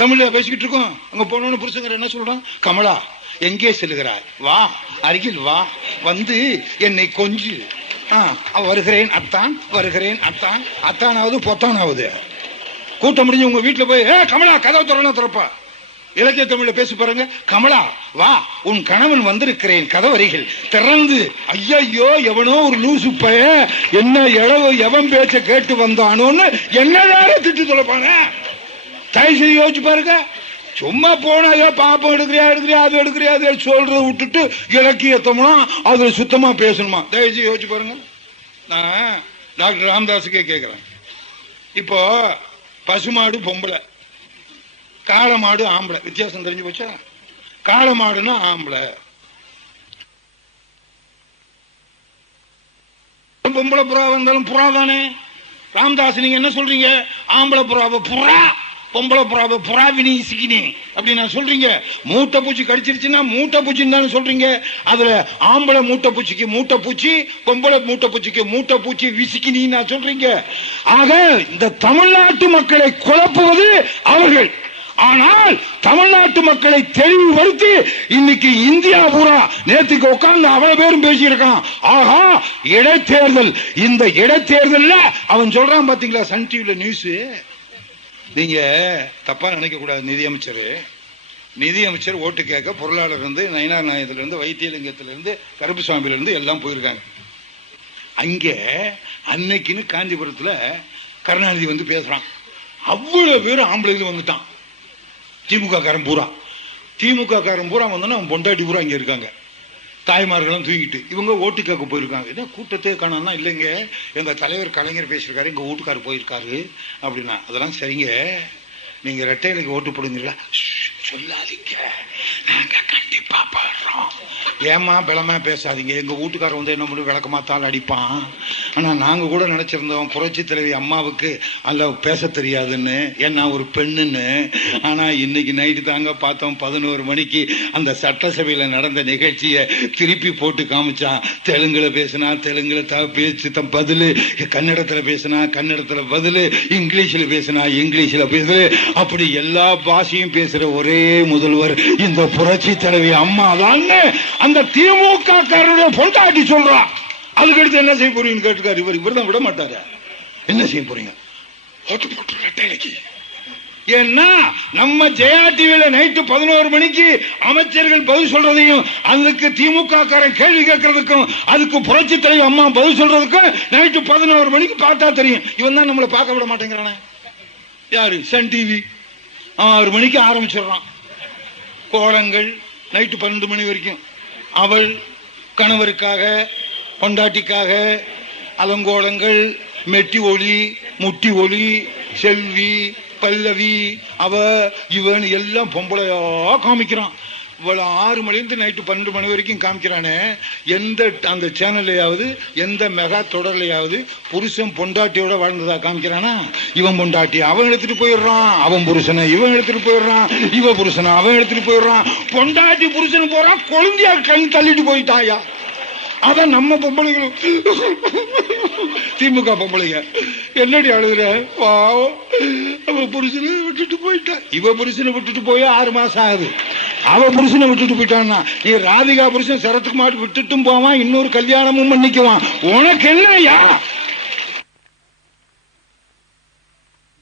தமிழ்ல பேசிக்கிட்டு இருக்கோம். அங்க போனோன்னு புருஷங்கர் என்ன சொல்றான், கமலா எங்கே செல்கிறாய், வா அருகில் வா, வந்து என்னை கொஞ்சு. வருகிறேன் அத்தான், வருகிறேன் அத்தான். அத்தானாவது பொத்தானாவது. கூட்டம் முடிஞ்சு உங்க வீட்டுல போய் கமலா கதவு திறனா திறப்பா. இலக்கிய தமிழ்ல பேசி பாருங்க. கமலா வா, உன் கணவன் வந்திருக்கிறேன், கதவரிகள் திறந்து. ஐயோ எவனோ ஒரு லூசு பைய என்ன எழவு எவன் பேச்ச கேட்டு வந்தானோன்னு என்னதார திட்டு தொலைப்பாங்க. தயவு செய்து யோசிச்சு பாருங்க. சும்மா போனா பாப்பம் எடுக்கிறியா அது எடுக்கிறியா அது சொல்றத விட்டுட்டு இலக்கியத்தம்னா அதுல சுத்தமா பேசணுமா. தயவு செய்து யோசிச்சு பாருங்க. நான் டாக்டர் ராமதாஸுக்கே கேட்கிறேன். இப்போ பசுமாடு பொம்பளை, காளை மாடு ஆம்பளை, வித்தியாசம் தெரிஞ்சு போச்சா? காளை மாடுன்னா ஆம்பளை, பொம்பளை புறா வந்தாலும் புறா தானே. ராமதாஸ் நீங்க என்ன சொல்றீங்க, ஆம்பளை புறாவை புறா, பொம்பளை புறாவை புறாவினி சிக்கினி அப்படி நான் சொல்றீங்க. மூட்டை பூச்சி கடிச்சிருச்சுன்னா மூட்டை பூச்சின்னு தானே சொல்றீங்க. அதுல ஆம்பளை மூட்டை பூச்சிக்கு மூட்டை பூச்சி, பொம்பளை மூட்டை பூச்சிக்கு மூட்டை பூச்சி விசிக்கினி நான் சொல்றீங்க. ஆக இந்த தமிழ்நாட்டு மக்களை குழப்புவது அவர்கள். ஆனால் தமிழ்நாட்டு மக்களை தெளிவுபடுத்தி இன்னைக்கு இந்தியா பூரா நேற்றுக்கு உட்கார்ந்து அவ்வளவு பேரும் பேசியிருக்கான். ஆகா இடைத்தேர்தல், இந்த இடைத்தேர்தல்ல அவன் சொல்றான் பாத்தீங்களா சன் டிவில நியூஸ். நீங்க தப்பா நினைக்க கூடாது. நிதியமைச்சர் ஓட்டு கேட்க பொருளாளர் இருந்து நயினார் நாயகத்துல இருந்து வைத்தியலிங்கத்தில இருந்து கருப்புசாமியில இருந்து எல்லாம் போயிருக்காங்க. அங்கே அன்னைக்குன்னு காஞ்சிபுரத்துல கருணாநிதி வந்து பேசுறான். அவ்வளவு பேரும் ஆம்பளைகள் வந்துட்டான். திமுக காரன் பூரா வந்தோன்னா அவன் பொண்டாட்டி பூரா அங்க இருக்காங்க. தாய்மார்களும் தூங்கிட்டு இவங்க ஓட்டு கேட்க போயிருக்காங்க. என்ன கூட்டத்தே காணா, இல்லைங்க எங்க தலைவர் கலைஞர் பேசியிருக்காரு, எங்க வீட்டுக்காரர் போயிருக்காரு அப்படின்னா. அதெல்லாம் சரிங்க, நீங்க ரெட்டையிலைக்கு ஓட்டு போடுங்களா, சொல்லாதீங்க, நாங்க கண்டிப்பா போடுறோம். ஏமா பலமா பேசாதீங்க, எங்க வீட்டுக்காரர் வந்து என்ன பண்ணி விளக்கமா தாள் அடிப்பான். ஆனா நாங்க கூட நினைச்சிருந்தோம் புரட்சி தலைவி அம்மாவுக்கு அல்ல பேச தெரியாதுன்னு, ஏன்னா ஒரு பெண்ணுன்னு. ஆனா இன்னைக்கு நைட்டு தாங்க பார்த்தோம் 11 மணிக்கு அந்த சட்டசபையில நடந்த நிகழ்ச்சியை திருப்பி போட்டு காமிச்சான். தெலுங்குல பேசினா தெலுங்குல பேச்சு பதிலு, கன்னடத்துல பேசினா கன்னடத்துல பதிலு, இங்கிலீஷ்ல பேசினா இங்கிலீஷ்ல பதிலு, அப்படி எல்லா பாஷையும் பேசுற ஒரே முதல்வர் இந்த புரட்சி தலைவி அம்மா தான் அந்த திமுக காரனுடைய பொண்டாட்டி சொல்றான். அதுக்கடுத்து என்ன செய்ய போறீங்கன்னு கேட்டுக்காரு. இவர் தான் விட மாட்டாரு. என்ன செய்ய போறீங்க, ஓட்டு போட்டு ரெட்டைலைக்கு. ஏன்னா நம்ம ஜெயா டிவில நைட்டு 11 மணிக்கு அமைச்சர்கள் பதில் சொல்றதையும் அதுக்கு திமுக காரன் கேள்வி கேட்கறதுக்கும் அதுக்கு புரட்சி தலைவி அம்மா பதில் சொல்றதுக்கும் நைட்டு 11 மணிக்கு பார்த்தா தெரியும். இவன் தான் நம்மளை பார்க்க விட மாட்டேங்கிறானே. யாரு? சன் டிவி 6 மணிக்கு ஆரம்பிச்சிடறான். கோலங்கள் நைட்டு 12 மணி வரைக்கும். அவள் கணவருக்காக பொண்டாட்டிக்காக அலங்கோலங்கள், மெட்டி ஒலி, முட்டி ஒலி, செல்வி, பல்லவி, அவ இவன் எல்லாம் பொம்பளையா காமிக்கிறான். இவ்வளவு 6 மணிலிருந்து நைட்டு 12 மணி வரைக்கும் காமிக்கிறானே, எந்த அந்த சேனல்லையாவது எந்த மெகா தொடர்லையாவது புருஷன் பொண்டாட்டியோட வாழ்ந்ததா காமிக்கிறானா? இவன் பொண்டாட்டி அவன் எடுத்துட்டு போயிடுறான், அவன் புருஷனை இவன் எடுத்துட்டு போயிடுறான், இவ புருஷனை அவன் எடுத்துட்டு போயிடுறான், பொண்டாட்டி புருஷன் போறான், கொழுந்தியா கை தள்ளிட்டு போயிட்டாயா. அதான் நம்ம பொம்பளைகளும் திமுக பொம்பளைங்க என்னடி அழுகுற, பாவம் அவ புருஷனை விட்டுட்டு போயிட்டா. இவ புருஷனை விட்டுட்டு போய் 6 மாசம் ஆகுது. அவ புருஷனை விட்டுட்டு போயிட்டான்னா நீ ராதிகா புருஷன் சரத்துக்கு மாட்டு விட்டுட்டும் போவான், இன்னொரு கல்யாணமும் பண்ணிக்குவான். உனக்கு என்னையா?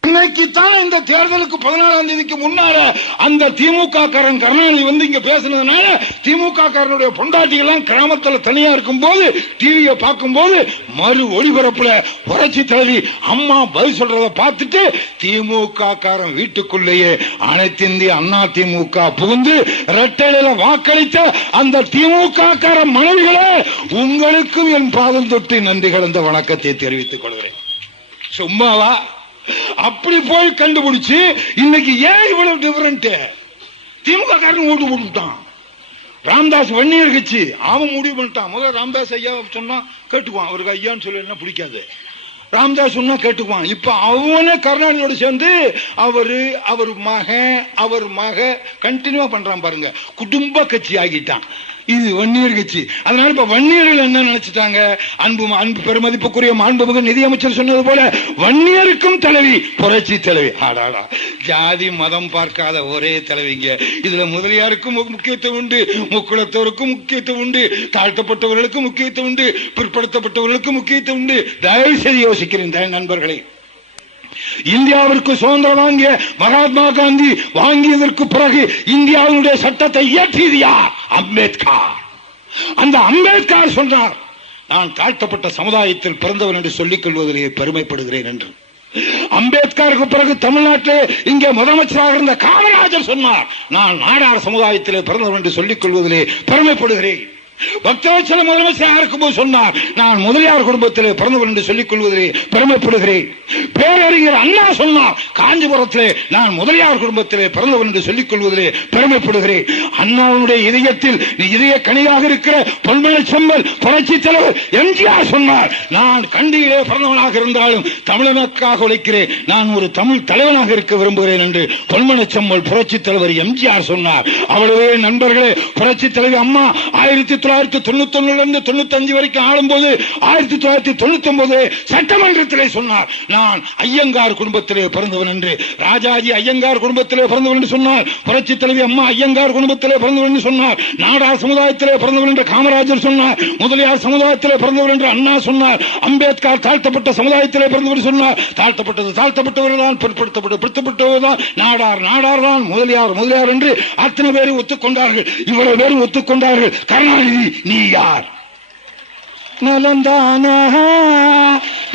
இன்னைக்குத்தான் இந்த தேர்தலுக்கு 14ஆம் தேதிக்கு முன்னால அந்த திமுக காரன் கருணாநிதி வந்து இங்க பேசினதுனால திமுக காரனுடைய பொண்டாட்டிகள் கிராமத்துல தனியா இருக்கும் போது டிவியை பார்க்கும் போது மறு ஒளிபரப்புல புரட்சி தலைவி அம்மா பதில் சொல்றத பார்த்துட்டு திமுக காரன் வீட்டுக்குள்ளேயே அனைத்து இந்திய அண்ணா திமுக புகுந்து இரட்டையில வாக்களித்த அந்த திமுக கார மனைவிகளே, உங்களுக்கும் என் பாதம் தொட்டு நன்றி கலந்த வணக்கத்தை தெரிவித்துக் கொள்கிறேன். சும்மாவா? அப்படி போய் கண்டுபிடிச்சு இன்னைக்கு ஏன் இவ்வளவு டிஃபரெண்ட்? திமுக காரன் ஓட்டு போட்டுட்டான். ராமதாஸ் வன்னியர் கட்சி அவன் முடிவு பண்ணிட்டான். முதல்ல ராமதாஸ் ஐயா சொன்னா கேட்டுக்குவான், அவருக்கு ஐயான்னு சொல்ல பிடிக்காது. ராமதாஸ் சொன்னா கேட்டுக்குவான். இப்ப அவனே கருணாநிதியோட சேர்ந்து அவர் மக கண்டினியூவா பண்றான் பாருங்க, குடும்ப கட்சி ஆகிட்டான். இது வன்னியர் கட்சி. அதனால இப்ப வன்னியர்கள் என்ன நினைச்சிட்டாங்க? அன்பு பெருமதிப்புக்குரிய மாண்புமிகு நிதியமைச்சர் சொன்னது போல வன்னியருக்கும் தலைவி புரட்சி தலைவி. ஆடாடா, ஜாதி மதம் பார்க்காத ஒரே தலைவிங்க. இதுல முதலியாருக்கும் முக்கியத்துவம் உண்டு, முக்குளத்தோருக்கும் முக்கியத்துவம் உண்டு, தாழ்த்தப்பட்டவர்களுக்கும் முக்கியத்துவம் உண்டு, பிற்படுத்தப்பட்டவர்களுக்கும் முக்கியத்துவம் உண்டு. தயவு செய்து யோசிக்கிறேன் நண்பர்களே. இந்தியாவிற்கு சுதந்திரம் வாங்கிய மகாத்மா காந்தி வாங்கியதற்கு பிறகு இந்தியாவுடைய சட்டத்தை இயற்றியது யார்? அம்பேத்கர். அந்த அம்பேத்கர் சொன்னார், நான் தாழ்த்தப்பட்ட சமுதாயத்தில் பிறந்தவன் என்று சொல்லிக் கொள்வதிலே பெருமைப்படுகிறேன் என்று. அம்பேத்கருக்கு பிறகு தமிழ்நாட்டிலே இங்கே முதலமைச்சராக இருந்த காமராஜர் சொன்னார், நான் நாடார் சமுதாயத்திலே பிறந்தவன் என்று சொல்லிக் கொள்வதிலே பெருமைப்படுகிறேன். பக்தவத்சல முதலமைச்சராக இருக்கும்போது சொன்னார், நான் முதலியார் குடும்பத்திலே பிறந்தவன் என்று சொல்லிக் கொள்வதிலே பெருமைப்படுகிறேன். பேரறிஞர் அண்ணா சொன்னார், காஞ்சிபுரத்திலே நான் முதலியார் குடும்பத்திலே பிறந்தவன் என்று சொல்லிக் கொள்வதிலே பெருமைப்படுகிறேன். அண்ணாவுடைய இதயத்தில் இதய கனியாக இருக்கிற பொன்மன செம்மல் புரட்சி தலைவர் எம்ஜிஆர் சொன்னார், நான் கண்டியிலே பிறந்தவனாக இருந்தாலும் தமிழனுக்காக உழைக்கிறேன், நான் ஒரு தமிழ் தலைவனாக இருக்க விரும்புகிறேன் என்று பொன்மன செம்மல் புரட்சி தலைவர் எம்ஜிஆர் சொன்னார். அவ்வளவே நண்பர்களே, புரட்சி தலைவர் அம்மா 1991 வரைக்கும் ஆளும்போது 1999 சட்டமன்றத்திலே சொன்னார், நான் ஐயங்கார் குடும்பத்திலே பிறந்தவன் என்று. ராஜாஜி ஐயங்கார் குடும்பத்திலே பிறந்தவன் என்று சொன்னார். புரட்சி தலைவி அம்மா ஐயங்கார் குடும்பத்திலே பிறந்தவன் என்று சொன்னார். நாடார் சமுதாயத்திலே பிறந்தவன் என்று காமராஜர் சொன்னார். முதலியார் சமுதாயத்திலே பிறந்தவர் என்று அண்ணா சொன்னார். அம்பேத்கர் தாழ்த்தப்பட்ட சமுதாயத்திலே பிறந்தவர் சொன்னார். தாழ்த்தப்பட்டவர்கள் தான், பிற்படுத்தப்பட்டவர்கள் தான், நாடார் தான், முதலியார் என்று அத்தனை பேரை ஒத்துக்கொண்டார்கள். இவ்வளவு பேரும் ஒத்துக்கொண்டார்கள். கருணாநிதி, நீ யார்?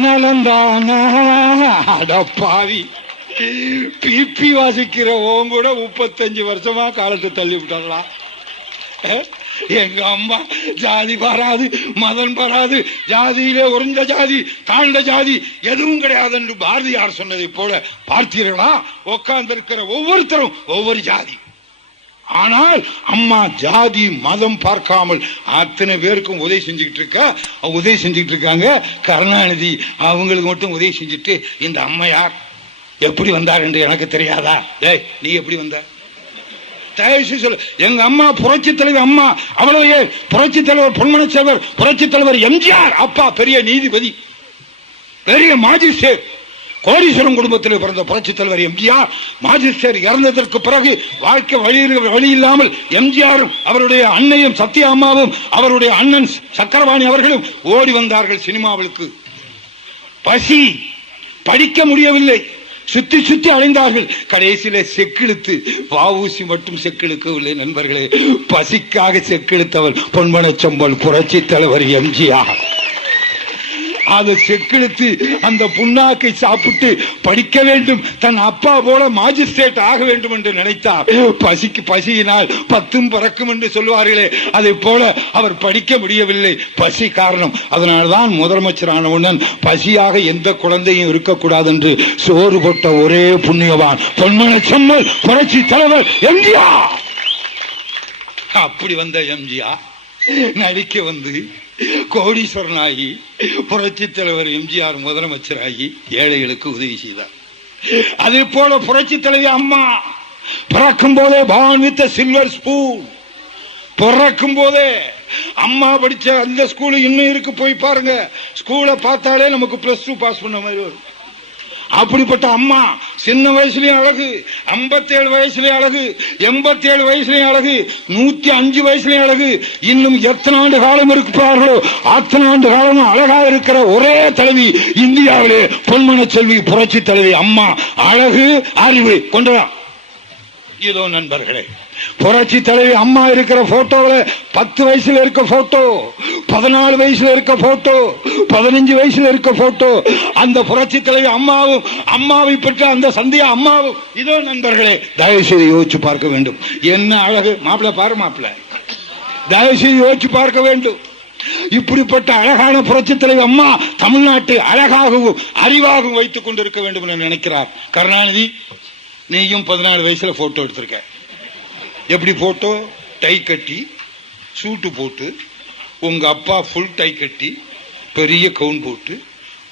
நலந்தானா அடப்பாவி, பிபி வாசிக்கிறவங்க கூட 35 வருஷமா காலத்தை தள்ளி விட்டாங்களா? எங்க அம்மா ஜாதி பாராது, மதம் பாராது, ஜாதியிலே உறைந்த ஜாதி தாழ்ந்த ஜாதி எதுவும் கிடையாது என்று பாரதியார் சொன்னதை போல பார்த்தீர்களா? உட்கார்ந்திருக்கிற ஒவ்வொருத்தரும் ஒவ்வொரு ஜாதி. ஆனால் அம்மா ஜாதி மதம் பார்க்காமல் அத்தனை பேருக்கும் உதவி செஞ்சுக்கிட்டு இருக்காங்க. கருணாநிதி அவங்களுக்கு மட்டும் உதவி செஞ்சுட்டு, இந்த அம்மையார் எப்படி வந்தார் என்று எனக்கு தெரியாதா? டேய், நீ எப்படி வந்த? தயவு சொல்லு. எங்க அம்மா புரட்சி தலைவர் அம்மா, அவ்வளவு புரட்சி தலைவர் பொன்மன செல்வர், புரட்சி தலைவர் எம்ஜிஆர் அப்பா பெரிய நீதிபதி, பெரிய மாஜிஸ்ட்ரேட், கோடீஸ்வரன் குடும்பத்தில் பிறந்த புரட்சி தலைவர் எம்ஜிஆர். மாஜிஸ்ட்ரேட் இறந்ததற்கு பிறகு வாழ்க்கை வழி இல்லாமல் எம்ஜிஆரும் அவருடைய அன்னையும் சத்யா அம்மாவும் அவருடைய அண்ணன் சக்கரபாணி அவர்களும் ஓடி வந்தார்கள் சினிமாவுக்கு. பசி, படிக்க முடியவில்லை, சுத்தி அடைந்தார்கள். கடைசியில செக்கிழுத்து, வஉசி மட்டும் செக்கிழுக்கவில்லை நண்பர்களே, பசிக்காக செக்கிழுத்தவர் பொன்மன செம்மல் புரட்சி தலைவர் எம்ஜிஆர். அதை செக்கிழுத்து அந்த புண்ணாக்கை சாப்பிட்டு படிக்க வேண்டும், தன் அப்பா போல மாஜிஸ்ட்ரேட் ஆக வேண்டும் என்று நினைத்தார். பசியினால் பத்தும் பறக்கும் என்று சொல்வார்களே, அதை போல அவர் படிக்க முடியவில்லை, பசி காரணம். அதனால்தான் முதலமைச்சரானவுடன் பசியாக எந்த குழந்தையும் இருக்கக்கூடாது என்று சோறு போட்ட ஒரே புண்ணியவான் பொன்மன செம்மல் புரட்சி தலைவர் எம்ஜிஆர். அப்படி வந்த எம்ஜிஆர் நடிக்க வந்து கோடீஸ்வரன் ஆகி புரட்சி தலைவர் எம்ஜிஆர் முதலமைச்சராகி ஏழைகளுக்கு உதவி செய்தார். அதே போல புரட்சி தலைவி அம்மா பிறக்கும் போதே பான் வித் சில்வர் ஸ்பூன், பிறக்கும் போதே அம்மா படிச்ச அந்த ஸ்கூல் இன்னும் இருக்கு, போய் பாருங்க. ஸ்கூலை பார்த்தாலே நமக்கு +2 பாஸ் பண்ண மாதிரி வரும். அப்படிப்பட்ட அம்மா சின்ன வயசுலயும் அழகு, 57 வயசுலயும் அழகு, 87 வயசுலயும் அழகு, 105 வயசுலயும் அழகு. இன்னும் எத்தனை ஆண்டு காலம் இருக்கிறார்களோ அத்தனை ஆண்டு காலமும் அழகா இருக்கிற ஒரே தலைவி இந்தியாவிலே பொன்மன செல்வி புரட்சி தலைவி அம்மா. அழகு அறிவு கொண்டதா. இதோ நண்பர்களே, புரட்சி தலைவி அம்மா இருக்கிற போட்டோல 10 வயசுல இருக்க போட்டோ, 14 வயசுல இருக்க போட்டோ, 15 வயசுல இருக்க போட்டோ. அந்த புரட்சி தலைவி அம்மாவும் அம்மாவை பெற்ற அந்த சந்தியா அம்மாவும் இதோ நண்பர்களே, தயவு செய்து யோசிச்சு பார்க்க வேண்டும். என்ன அழகு மாப்பிள்ள, பாரு மாப்பிள்ள, தயவு செய்து யோசிச்சு பார்க்க வேண்டும். இப்படிப்பட்ட அழகான புரட்சி தலைவி அம்மா தமிழ்நாட்டை அழகாகவும் அறிவாகவும் வைத்துக் கொண்டிருக்க வேண்டும் என்று நினைக்கிறார் கருணாநிதி. நீயும் 14 வயசுல போட்டோ எடுத்திருக்க. எப்படி போட்டோ? டை கட்டி சூட்டு போட்டு, உங்க அப்பா ஃபுல் டை கட்டி பெரிய கவுன் போட்டு,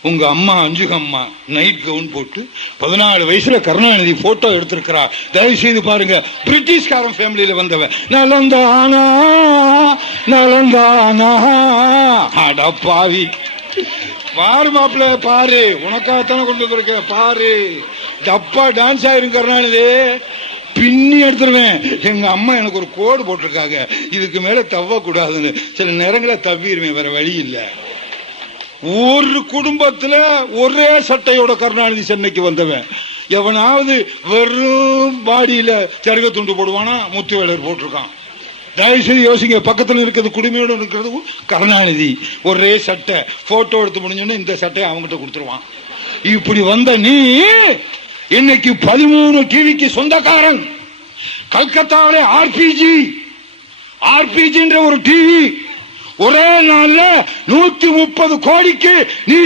உங்க அம்மா அஞ்சுகம்மா நைட் கவுன் போட்டு 14 வயசுல கருணாநிதி போட்டோ எடுத்திருக்கிறார். தயவு செய்து பாருங்க. பிரிட்டிஷ்காரன் ஃபேமிலியில வந்தவன். நலந்தானா நலந்தானா, அடப்பாவி, பாரு மாப்பிள்ள பாரு, உனக்காகத்தானே கொண்டு வந்திருக்க பாரு. தப்பா டான்ஸ் ஆயிரும் கருணாநிதி, பின்னி எடுத்துருவேன். எங்க அம்மா எனக்கு ஒரு கோடு போட்டிருக்காங்க, இதுக்கு மேல தவ கூடாதுன்னு. சில நேரங்கள தவிடுவேன், வேற வழி இல்ல. ஒரு குடும்பத்துல ஒரே சட்டையோட கருணாநிதி சென்னைக்கு வந்தவன். எவனாவது வெறும் பாடியில சருக துண்டு போடுவானா? முத்துவேலர் போட்டிருக்கான். தயவு செய்து யோசிங்க. பக்கத்துல இருக்கிறது குடுமையோட இருக்கிறது கருணாநிதி. ஒரே சட்டை. போட்டோ எடுத்து முடிஞ்சோன்னு இந்த சட்டையை அவங்ககிட்ட கொடுத்துருவான். இப்படி வந்த நீ இன்னைக்கு 13 டிவிக்கு சொந்தக்காரன். கல்கத்தாவிலே ஆர்பிஜி ஒரு டிவி ஒரே நாள்ல 130 கோடிக்கு நீ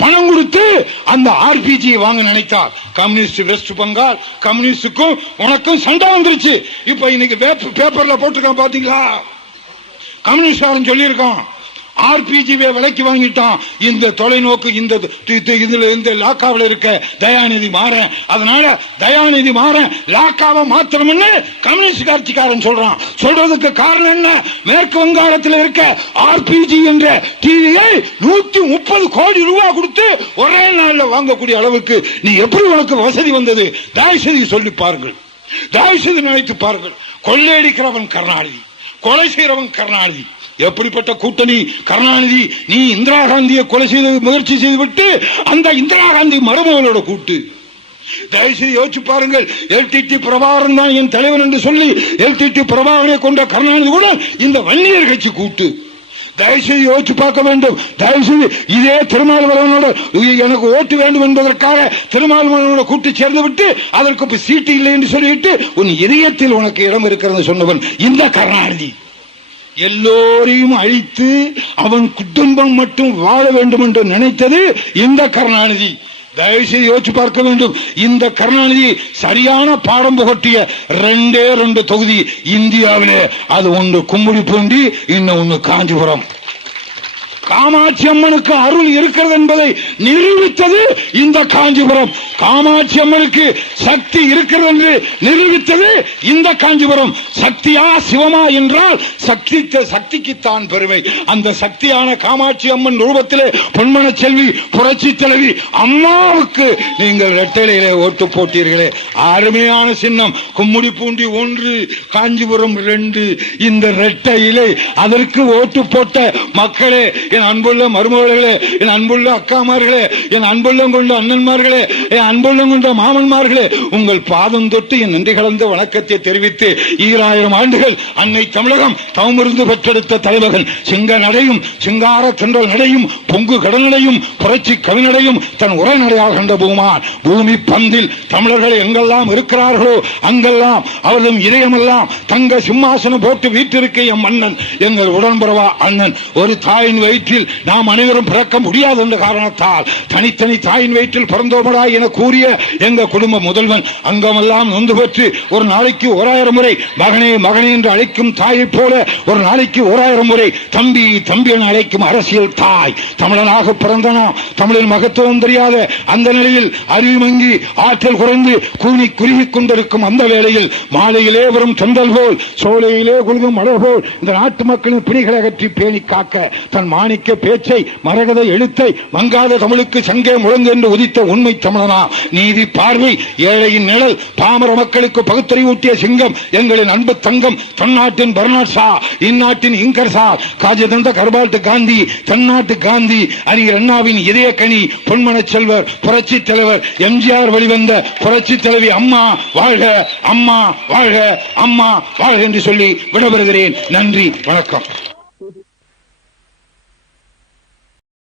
பணம் கொடுத்து அந்த ஆர்பிஜி வாங்க நினைத்தார். கம்யூனிஸ்ட் வெஸ்ட் பெங்கால் கம்யூனிஸ்டுக்கும் உனக்கும் சண்டை வந்துருச்சு. இப்ப இன்னைக்கு பேப்பர்ல போட்டிருக்கான் பாத்தீங்களா? கம்யூனிஸ்ட் சொல்லியிருக்கான், ஆர்பிஜி விலைக்கு வாங்கிட்டான். இந்த தொலைநோக்கு இந்த லாக்காவில் இருக்க தயாநிதி மாறன். அதனால தயாநிதி மாறன் லாக்காவை மாத்திரம்னு கம்யூனிஸ்ட் கட்சிக்காரன் சொல்றான். சொல்றதுக்கு காரணம் என்ன? மேற்கு வங்காளத்தில் இருக்க ஆர்பிஜி என்ற டிவியை 130 கோடி ரூபாய் கொடுத்து ஒரே நாள்ல வாங்கக்கூடிய அளவுக்கு நீ எப்படி உனக்கு வசதி வந்தது? தயவு செய்து சொல்லி பாருங்கள், தயவு செய்து நினைத்து பாருங்கள். கொள்ளையடிக்கிறவன் கருணாநிதி, கொலை செய்கிறவன் கருணாநிதி. எப்படிப்பட்ட கூட்டணி கருணாநிதி? நீ இந்திரா காந்தியை கொலை செய்து முயற்சி செய்துவிட்டு அந்த இந்திரா காந்தி மருமகளோட கூட்டு. தயவுசெய்து யோசிச்சு பாருங்கள். எல்டிடி பிரபாகரன் தான் என் தலைவன் என்று சொல்லி எல்டிடி பிரபாகரனை கொண்ட கருணாநிதி கூட இந்த வன்னியர் கட்சி கூட்டு. தயவுசெய்து யோசிச்சு பார்க்க வேண்டும். தயவுசெய்து இதே திருமாவளவனோட எனக்கு ஓட்டு வேண்டும் என்பதற்காக திருமாவளவனோட கூட்டு சேர்ந்து விட்டு அதற்கு சீட்டு இல்லை என்று சொல்லிவிட்டு உன் இதயத்தில் உனக்கு இடம் இருக்கிறது சொன்னவன் இந்த கருணாநிதி. எல்லோரையும் அழித்து அவன் குடும்பம் மட்டும் வாழ வேண்டும் என்று நினைத்தது இந்த கருணாநிதி. தயவுசெய்து யோசிச்சு பார்க்க வேண்டும். இந்த கருணாநிதி சரியான பாடம் புகட்டிய 2 தொகுதி இந்தியாவிலே. அது ஒன்று கும்மிடிப்பூண்டி, இன்னும் ஒன்று காஞ்சிபுரம். காமாட்சி அம்மனுக்கு அருள் இருக்கிறது என்பதை நிரூபித்தது இந்த காஞ்சிபுரம். காமாட்சி அம்மனுக்கு சக்தி இருக்கிறது என்று நிரூபித்தது இந்த காஞ்சிபுரம். சக்தியா சிவமா என்றால் சக்திக்குத்தான் பெருமை. அந்த சக்தியான காமாட்சி அம்மன் ரூபத்திலே பொன்மன செல்வி புரட்சி தலைவி அம்மாவுக்கு நீங்கள் இரட்டையிலே ஓட்டு போட்டீர்களே. அருமையான சின்னம். கும்மிடிப்பூண்டி 1, காஞ்சிபுரம் 2. இந்த இரட்டையிலே அதற்கு ஓட்டு போட்ட மக்களே, என் அன்புள்ள மருமகளே, என் அன்புள்ள அக்காமார்களே, என் அன்புள்ளம் கொண்ட அண்ணன்மார்களே, என் அன்புள்ளம் கொண்ட மாமன்மார்களே, உங்கள் பாதம் தொட்டு என் நன்றி கலந்த வணக்கத்தை தெரிவித்து 2000 ஆண்டுகள் அன்னை தமிழகம் தவமிருந்து பெற்றெடுத்த தலைமகன் சிங்க நடையும் சிங்கார தென்றல் நடையும் பொங்கு கடனடையும் புரட்சி கவிநடையும் தன் உரை நடையாக கண்ட பூமி பந்தில் தமிழர்கள் எங்கெல்லாம் இருக்கிறார்களோ அங்கெல்லாம் அவர்களும் இதயமெல்லாம் தங்க சிம்மாசனம் போட்டு வீட்டிருக்க என் மன்னன் எங்கள் உடன்புறவா அண்ணன். ஒரு தாயின் வயிற்றில் நாம் அனைவரும் பிறக்க முடியாது என்ற காரணத்தால் தனித்தனி தாயின் வயிற்றில் பிறந்தோமடா என கூறிய எங்க குடும்ப முதல்வன் அங்கமெல்லாம் நொந்து பெற்று ஒரு நாளைக்கு 1000 முறை மகனே மகனே என்று அழைக்கும் தாயை போல ஒரு நாளைக்கு 1000 முறை தம்பி தம்பி என அழைக்கும் அரசியல் தாய். தமிழனாக பிறந்தனா தமிழின் மகத்துவம் தெரியாத அந்த நிலையில் அறிவு மங்கி ஆற்றல் குறைந்து கூனி குறுகிக் கொண்டிருக்கும் அந்த வேளையில் மாலையிலே வரும் செந்தல் போல் சோலையிலே குழுகும் மலர் போல் இந்த நாட்டு மக்களின் பிணிகளை அகற்றி பேணி காக்க தன் மாணிக்க பேச்சை மரகத எழுத்தை மங்காத தமிழுக்கு சங்கே முழங்கு என்று உதித்த உண்மை தமிழனா. நீதி பார்வை ஏழையின் நிழல் பாமர மக்களுக்கு பகுத்தறிவூட்டிய சிங்கம் எங்களின் அன்பு தங்கம் தன்னாட்டின் பர்னாட் ஷா இந்நாட்டின் இங்கர் ஷா காஜதந்த கர்பால்ட் காந்தி தன்னாட்டு காந்தி அறிஞர் அண்ணாவின் இதய கனி பொன்மன செல்வர் புரட்சி தலைவர் எம்ஜிஆர் வெளிவந்த புரட்சி தலைவி அம்மா வாழ்க அம்மா வாழ்க அம்மா வாழ்க என்று சொல்லி விடைபெறுகிறேன். நன்றி, வணக்கம்.